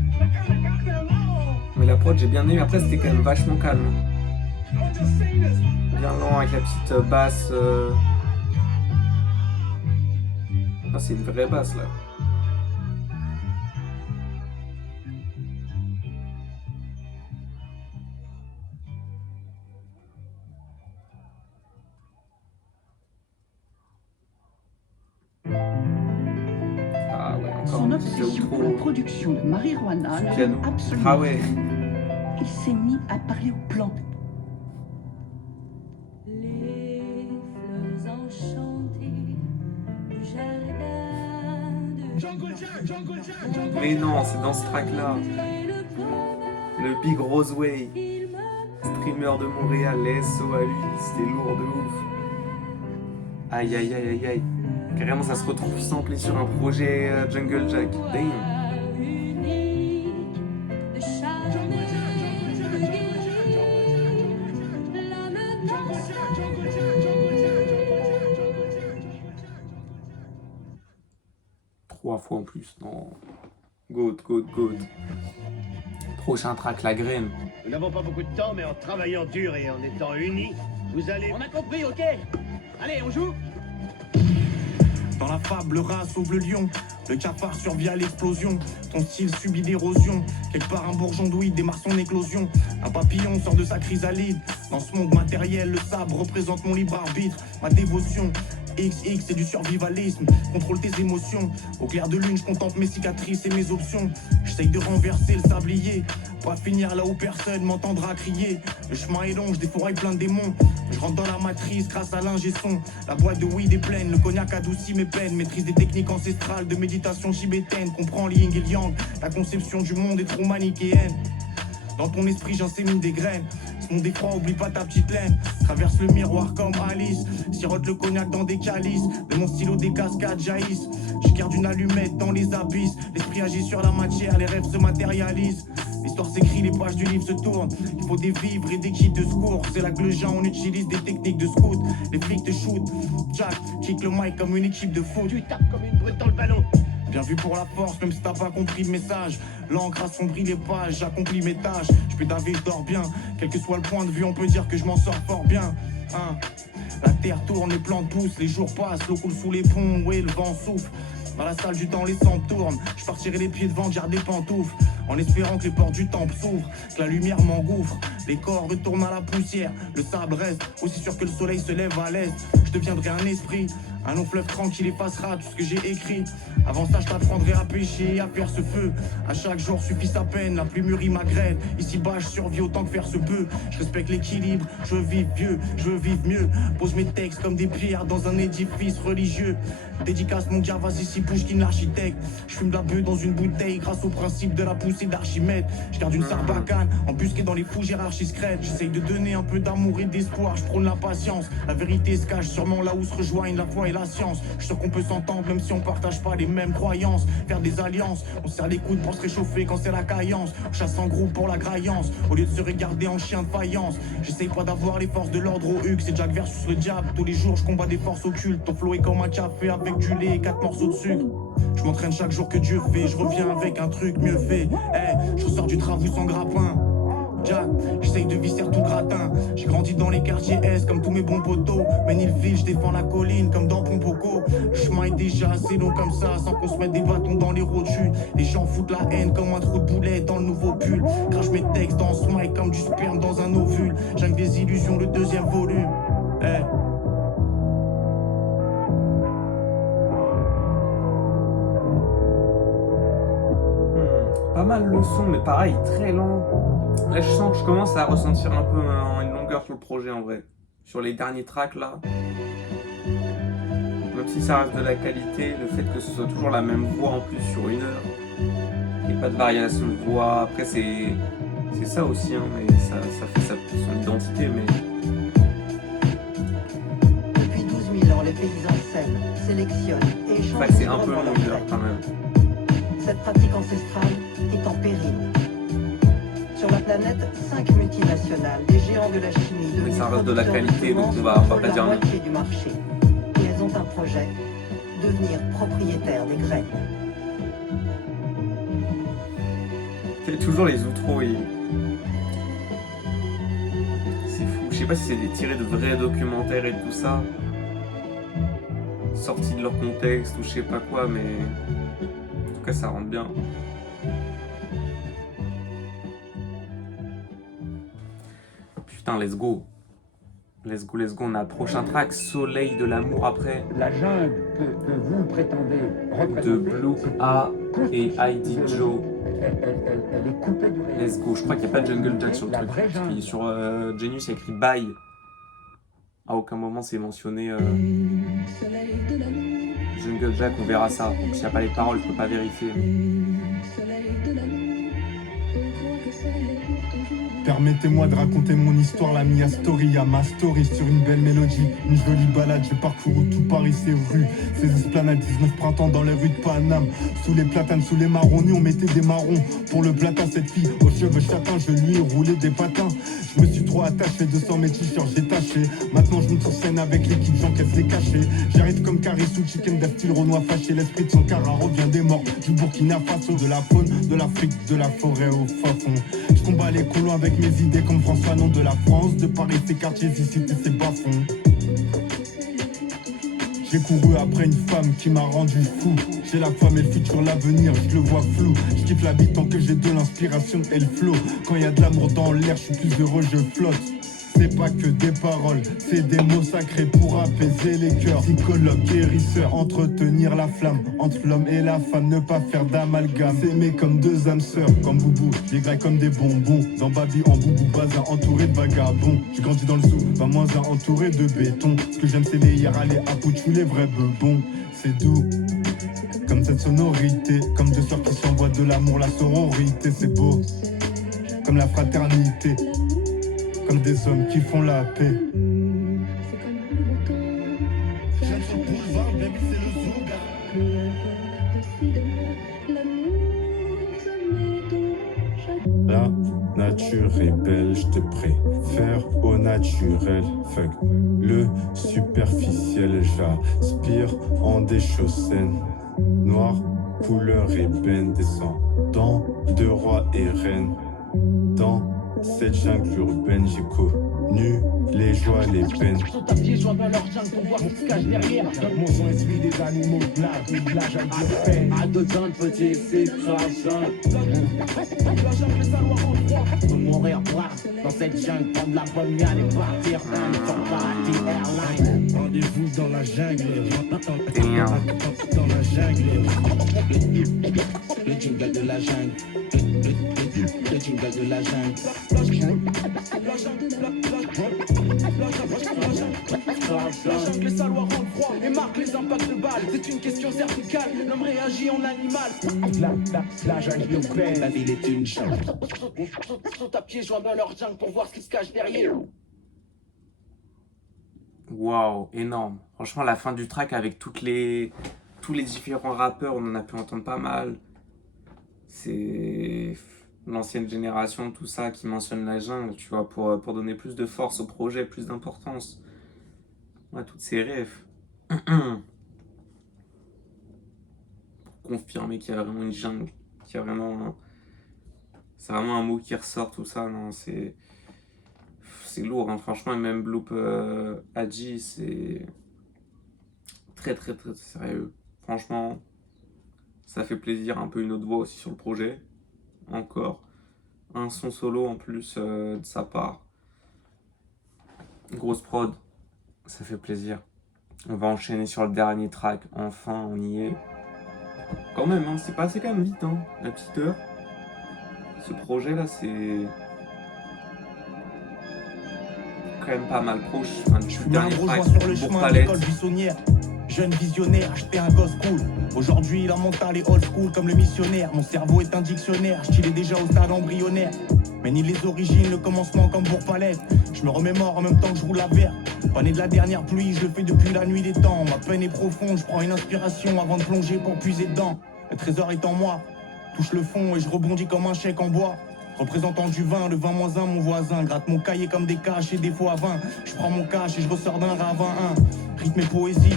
Mais la prod j'ai bien aimé, après c'était quand même vachement calme. Bien lent avec la petite basse. Ah, c'est une vraie basse là. non, son c'était obsession pour la production de marijuana ce l'a piano. absolument. Ah ouais. Il s'est mis à parler aux plantes. Les fleurs enchantées du jardin de... Mais non, c'est dans ce track-là. Le Big Roseway. Streamer de Montréal, les SO à lui, c'était lourd de ouf. Aïe aïe aïe aïe aïe. Carrément ça se retrouve samplé sur un projet Jungle Jack. Damn. Trois fois en plus, non. Goat. Prochain track, La Graine. Nous n'avons pas beaucoup de temps, mais en travaillant dur et en étant unis, vous allez... On a compris, ok. Allez, on joue. Dans la fable, le rat sauve le lion. Le cafard survit à l'explosion. Ton style subit l'érosion. Quelque part, un bourgeon d'ouïe démarre son éclosion. Un papillon sort de sa chrysalide. Dans ce monde matériel, le sabre représente mon libre arbitre. Ma dévotion. XX, c'est du survivalisme. Contrôle tes émotions. Au clair de lune, je contemple mes cicatrices et mes options. J'essaye de renverser le sablier. Pas finir là où personne m'entendra crier. Le chemin est long, je défouraille plein de démons. Je rentre dans la matrice grâce à l'ingé son. La boîte de weed est pleine, le cognac adoucit mes peines. Maîtrise des techniques ancestrales de méditation tibétaine. Comprends le yin et le yang. La conception du monde est trop manichéenne. Dans ton esprit j'insémine des graines. Ce monde est froid, oublie pas ta petite laine. Traverse le miroir comme Alice. Sirote le cognac dans des calices. De mon stylo des cascades jaillissent. Je garde une allumette dans les abysses. L'esprit agit sur la matière, les rêves se matérialisent. L'histoire s'écrit, les pages du livre se tournent. Il faut des vivres et des kits de secours. C'est là que le genre, on utilise des techniques de scout. Les flics te shootent. Jack kick le mic comme une équipe de foot. Tu tapes comme une brute dans le ballon. Bien vu pour la force, même si t'as pas compris le message. L'encre assombrit les pages, j'accomplis mes tâches. Je peux daver, je dors bien. Quel que soit le point de vue, on peut dire que je m'en sors fort bien. Hein. La terre tourne, les plantes poussent, les jours passent, l'eau coule sous les ponts, ouais, le vent souffle. Dans la salle du temps, les cendres tournent. Je partirai les pieds devant, garde des pantoufles. En espérant que les portes du temple s'ouvrent, que la lumière m'engouffre. Les corps retournent à la poussière, le sable reste. Aussi sûr que le soleil se lève à l'est. Je deviendrai un esprit, un long fleuve tranquille effacera tout ce que j'ai écrit. Avant ça, je t'apprendrai à pêcher et à faire ce feu. À chaque jour suffit sa peine, la plus mûrie ma graine. Ici bas, je survis autant que faire se peut. Je respecte l'équilibre, je veux vivre vieux, je veux vivre mieux. Pose mes textes comme des pierres dans un édifice religieux. Dédicace mon gars, vas-y si Pouchkine l'architecte. Je fume de la bœuf dans une bouteille grâce au principe de la poussée d'Archimède. Je garde une sarbacane, embusquée dans les fougères archiscrètes. J'essaye de donner un peu d'amour et d'espoir, je prône la patience. La vérité se cache sûrement là où se rejoignent la foi et la science. Je suis sûr qu'on peut s'entendre même si on partage pas les mêmes croyances. Faire des alliances, on serre les coudes pour se réchauffer quand c'est la caillance. On chasse en groupe pour la graillance, au lieu de se regarder en chien de faïence. J'essaye pas d'avoir les forces de l'ordre au huc, c'est Jack versus le diable. Tous les jours je combats des forces occultes. Ton flow est comme un café avec du lait et 4 morceaux de sucre. Je m'entraîne chaque jour que Dieu fait, je reviens avec un truc mieux fait. Je ressors du travaux sans grappin. Jack, j'essaye de visser tout gratin. J'ai grandi dans les quartiers S comme tous mes bons potos. Ménilville, je défends la colline comme dans Pompoko. Le chemin est déjà assez long comme ça, sans qu'on se mette des bâtons dans les rotules. Les gens foutent la haine comme un trou de boulet dans le nouveau pull. Crache mes textes dans ce mic comme du sperme dans un ovule. J'aime des illusions, le deuxième volume. Pas mal le son, mais pareil, très lent. Là, je sens que je commence à ressentir un peu une longueur sur le projet en vrai. Sur les derniers tracks là. Même si ça reste de la qualité, le fait que ce soit toujours la même voix en plus sur une heure. Il n'y a pas de variation de voix. Après, c'est ça aussi, hein, mais ça fait son identité. Mais... Depuis 12 000 ans, les paysans sèment, sélectionnent et échangent. Enfin, c'est un peu long une heure quand même. Cette pratique ancestrale est en péril. Sur la planète, 5 multinationales, des géants de la chimie, mais ça reste de la qualité, donc on va pas dire non. La moitié du marché. Et elles ont un projet, devenir propriétaires des graines. C'est toujours les outros et... C'est fou, je sais pas si c'est des tirés de vrais documentaires et tout ça. Sortis de leur contexte ou je sais pas quoi, mais... En tout cas, ça rentre bien. Putain, let's go. Let's go. On a le prochain track, Soleil de l'amour après. La jungle que vous prétendez représenter... de Blue A et ID Joe. Elle est coupée du réel. Let's go. Je crois qu'il n'y a pas de Jungle Jack sur le truc. Parce qu'il- sur Genius, il y a écrit Bye. À aucun moment c'est mentionné Jungle Jack, on verra ça. Donc s'il n'y a pas les paroles, je peux pas vérifier. Permettez-moi de raconter mon histoire, la mia story, à ma story sur une belle mélodie, une jolie balade, j'ai parcouru tout Paris, ses rues, ces esplanades, 19 printemps dans les rues de Paname, sous les platanes, sous les marronniers, on mettait des marrons, pour le platin, cette fille, aux cheveux châtains, je lui roulais des patins, je me suis trop attaché, 200 mes t-shirts, j'ai taché, maintenant je monte sur scène avec l'équipe, j'encaisse les cachets, j'arrive comme Carissou, chicken d'Astil, Renoir fâché, l'esprit de son car revient des morts, du Burkina Faso, de la faune, de l'Afrique, de la forêt au fin fond, je combats les colons avec mes idées comme François Nom de la France, de Paris, ses quartiers, ici, ses bas-fonds. J'ai couru après une femme qui m'a rendu fou. J'ai la femme et le futur, l'avenir, je le vois flou. Je kiffe la vie tant que j'ai de l'inspiration et le flow. Quand y a de l'amour dans l'air, je suis plus heureux, je flotte. C'est pas que des paroles, c'est des mots sacrés pour apaiser les cœurs. Psychologue, guérisseur, entretenir la flamme entre l'homme et la femme, ne pas faire d'amalgame. S'aimer comme deux âmes sœurs, comme Boubou, les grailles comme des bonbons. Dans Babi, en Boubou, bazar, entouré de vagabonds. J'ai grandi dans le sou, pas moins un entouré de béton. Ce que j'aime, c'est les hier, les apouchou, les vrais bebons. C'est doux, comme cette sonorité, comme deux sœurs qui s'envoient de l'amour, la sororité, c'est beau, comme la fraternité. Comme des hommes qui font la paix. La nature est belle, je te préfère au naturel. Fuck le superficiel, j'aspire en des choses saines. Noir, couleur ébène, descendant de rois et reines. Dans cette jungle urbaine, j'ai connu les joies, les peines. Sont à pied, joint dans leur jungle pour voir ce qui se cache derrière. Mon son est celui des animaux de la jungle urbaine. À deux ans de petit, c'est ça. La jungle, les saloirs en froid. Faut mourir brave dans cette jungle, prendre la bonne mienne et partir dans Paradis Airlines. Rendez-vous dans la jungle. Dans la jungle. Le jingle de la jungle. Le jingle de la jungle. La jungle, les saloirs rendent froid et marquent les impacts de balles. C'est une question cervicale, l'homme réagit en animal. La jungle urbaine, la ville est une jungle. Sont à pieds joints dans leur jungle pour voir ce qui se cache derrière. Waouh, énorme. Franchement, la fin du track avec tous les différents rappeurs, on en a pu entendre pas mal. C'est l'ancienne génération, tout ça, qui mentionne la jungle, tu vois, pour donner plus de force au projet, plus d'importance. Ouais, toutes ces rêves. Pour confirmer qu'il y a vraiment une jungle, qu'il y a vraiment... C'est vraiment un mot qui ressort, tout ça, non, c'est lourd, hein. Franchement, même Bloop Hadji, c'est très sérieux. Franchement, ça fait plaisir, un peu une autre voix aussi sur le projet. Encore un son solo en plus de sa part. Grosse prod, ça fait plaisir. On va enchaîner sur le dernier track, enfin on y est. Quand même, hein, c'est passé quand même vite, hein, la petite heure. Ce projet là, c'est quand même pas mal proche. Enfin, le dernier track, sur le pour chemin de Palette. l'école buissonnière. Jeune visionnaire, j'étais un gosse cool. Aujourd'hui, la mental est old school comme le missionnaire. Mon cerveau est un dictionnaire, je est déjà au stade embryonnaire. Mais ni les origines, le commencement comme pour Palette. Je me remémore en même temps que je roule la verre. Pas né de la dernière pluie, je le fais depuis la nuit des temps. Ma peine est profonde, je prends une inspiration avant de plonger pour puiser dedans. Le trésor est en moi, touche le fond et je rebondis comme un chèque en bois. Représentant du vin, le 20-1, mon voisin gratte mon cahier comme des caches et des fois à 20. Je prends mon cash et je ressors d'un ravin 1. Rythme et poésie,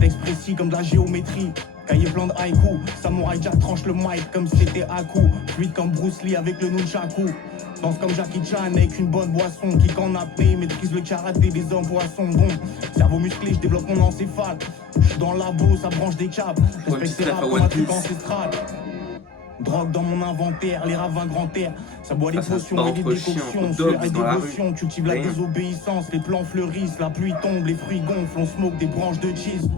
texte précis comme de la géométrie. Cahier plein de haïkus, Samouraï Jack tranche le mic comme si c'était Haku. Fluide comme Bruce Lee avec le nunchaku. Danse comme Jackie Chan avec une bonne boisson. Qui qu'en apnée maîtrise le karaté des hommes poissons. Bon, cerveau musclé, je développe mon encéphale. Je suis dans le labo, ça branche des câbles. Respecte ses rap comme un truc ancestral. Drogue dans mon inventaire, les ravins grand air. Ça boit des potions et des décoctions. Sueur et dévotion, cultive la désobéissance. Les plants fleurissent, la pluie tombe, les fruits gonflent. On smoke des branches de cheese.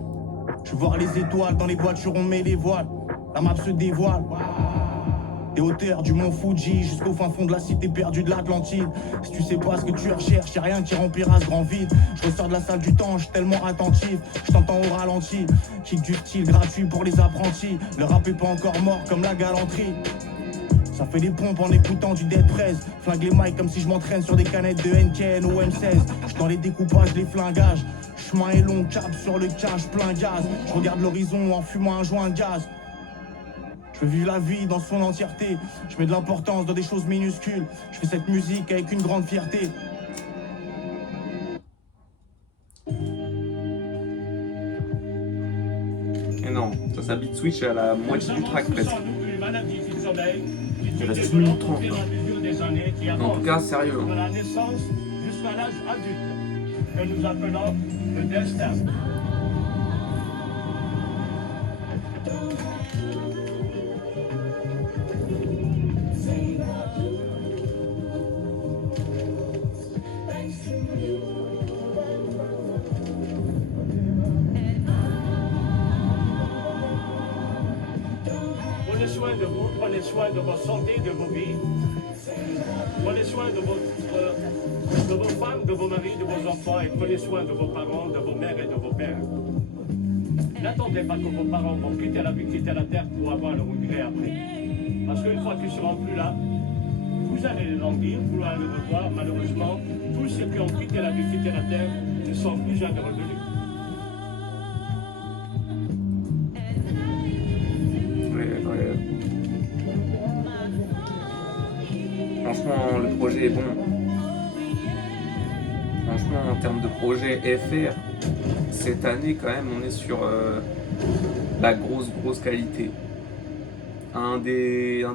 Je veux voir les étoiles, dans les voitures on met les voiles. La map se dévoile. Des hauteurs du mont Fuji jusqu'au fin fond de la cité perdue de l'Atlantide. Si tu sais pas ce que tu recherches, y'a rien qui remplira ce grand vide. Je ressors de la salle du temps, j'suis tellement attentif. Je t'entends au ralenti. Kick du style gratuit pour les apprentis. Le rap est pas encore mort comme la galanterie. Ça fait des pompes en écoutant du Dead Press. Flingue les mics comme si je m'entraîne sur des canettes de Henken ou M16. J'suis dans les découpages, les flingages. Chemin est long, cap sur le cache, plein gaz. Je regarde l'horizon en fumant un joint de gaz. Je veux vivre la vie dans son entièreté. Je mets de l'importance dans des choses minuscules. Je fais cette musique avec une grande fierté. Et non, ça beat switch à la moitié du track presque. Il reste 1 minute 30 là. En tout cas, sérieux. De la naissance jusqu'à l'âge adulte, que nous appelons le destin. Prenez soin de vous, prenez soin de votre santé, de vos vies. Prenez soin de vos femmes, de vos maris, de vos enfants et prenez soin de vos parents, de vos mères et de vos pères. N'attendez pas que vos parents vont quitter la vie, quitter la terre pour avoir le regret après. Parce qu'une fois qu'ils ne seront plus là, vous allez les languir, vouloir le revoir. Malheureusement, tous ceux qui ont quitté la vie, quitté la terre ne sont plus jamais revenus. Franchement, le projet est bon. Franchement, en termes de projet FR, cette année, quand même, on est sur la grosse qualité. Je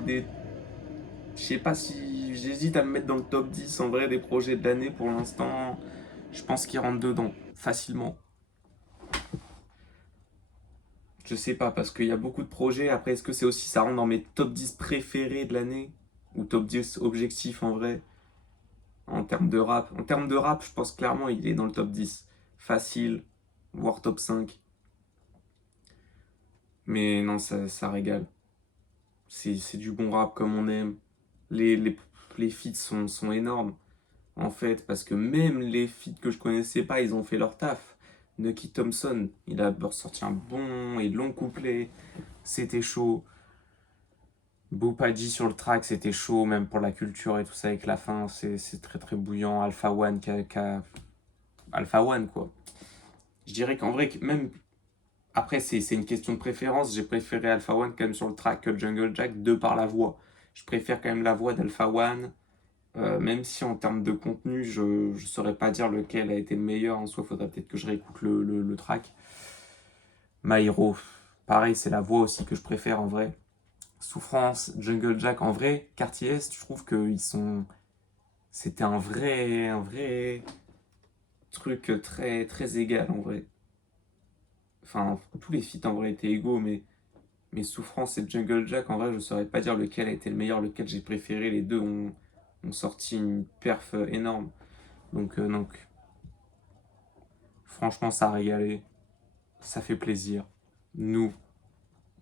sais pas si j'hésite à me mettre dans le top 10 en vrai des projets de l'année pour l'instant. Je pense qu'il rentre dedans facilement. Je sais pas, parce qu'il y a beaucoup de projets. Après, est-ce que c'est aussi ça rentre dans mes top 10 préférés de l'année? Ou top 10 objectifs en vrai? En termes de rap. En termes de rap, je pense clairement il est dans le top 10. Facile, voire top 5. Mais non, ça régale. C'est du bon rap comme on aime. Les feats sont énormes. En fait, parce que même les feats que je connaissais pas, ils ont fait leur taf. Nucky Thompson, il a sorti un bon et long couplet. C'était chaud. Boupadji sur le track, c'était chaud, même pour la culture et tout ça, avec la fin, c'est très bouillant. Alpha One, Alpha One, quoi. Je dirais qu'en vrai, même... Après, c'est une question de préférence. J'ai préféré Alpha One quand même sur le track que Jungle Jack, de par la voix. Je préfère quand même la voix d'Alpha One, même si en termes de contenu, je ne saurais pas dire lequel a été le meilleur. En soi, il faudrait peut-être que je réécoute le track. Maïro, pareil, c'est la voix aussi que je préfère en vrai. Souffrance, Jungle Jack, en vrai, Quartier Est, je trouve que c'était un vrai truc très égal en vrai. Enfin, tous les feats en vrai étaient égaux, mais Souffrance et Jungle Jack, en vrai, je ne saurais pas dire lequel a été le meilleur, lequel j'ai préféré. Les deux ont sorti une perf énorme. Donc, franchement, ça a régalé. Ça fait plaisir. Nous,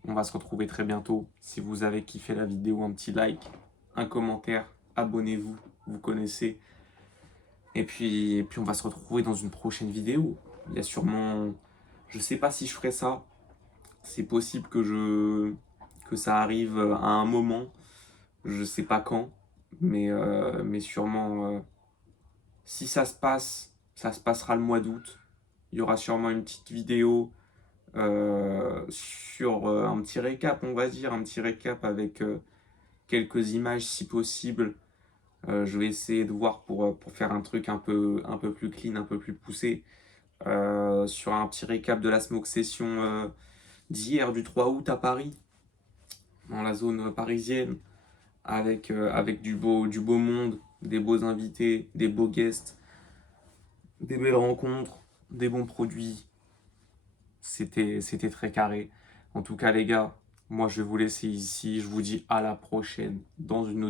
on va se retrouver très bientôt. Si vous avez kiffé la vidéo, un petit like, un commentaire, abonnez-vous, vous connaissez. Et puis on va se retrouver dans une prochaine vidéo. Il y a sûrement... Je sais pas si je ferai ça. C'est possible que ça arrive à un moment. Je sais pas quand. Mais sûrement... si ça se passe, ça se passera le mois d'août. Il y aura sûrement une petite vidéo... sur un petit récap, on va dire, un petit récap avec quelques images si possible. Je vais essayer de voir pour faire un truc un peu plus clean, un peu plus poussé, sur un petit récap de la Smoke Session d'hier, du 3 août à Paris, dans la zone parisienne, avec du beau monde, des beaux invités, des beaux guests, des belles rencontres, des bons produits. C'était très carré. En tout cas, les gars, moi je vais vous laisser ici. Je vous dis à la prochaine dans une autre vidéo.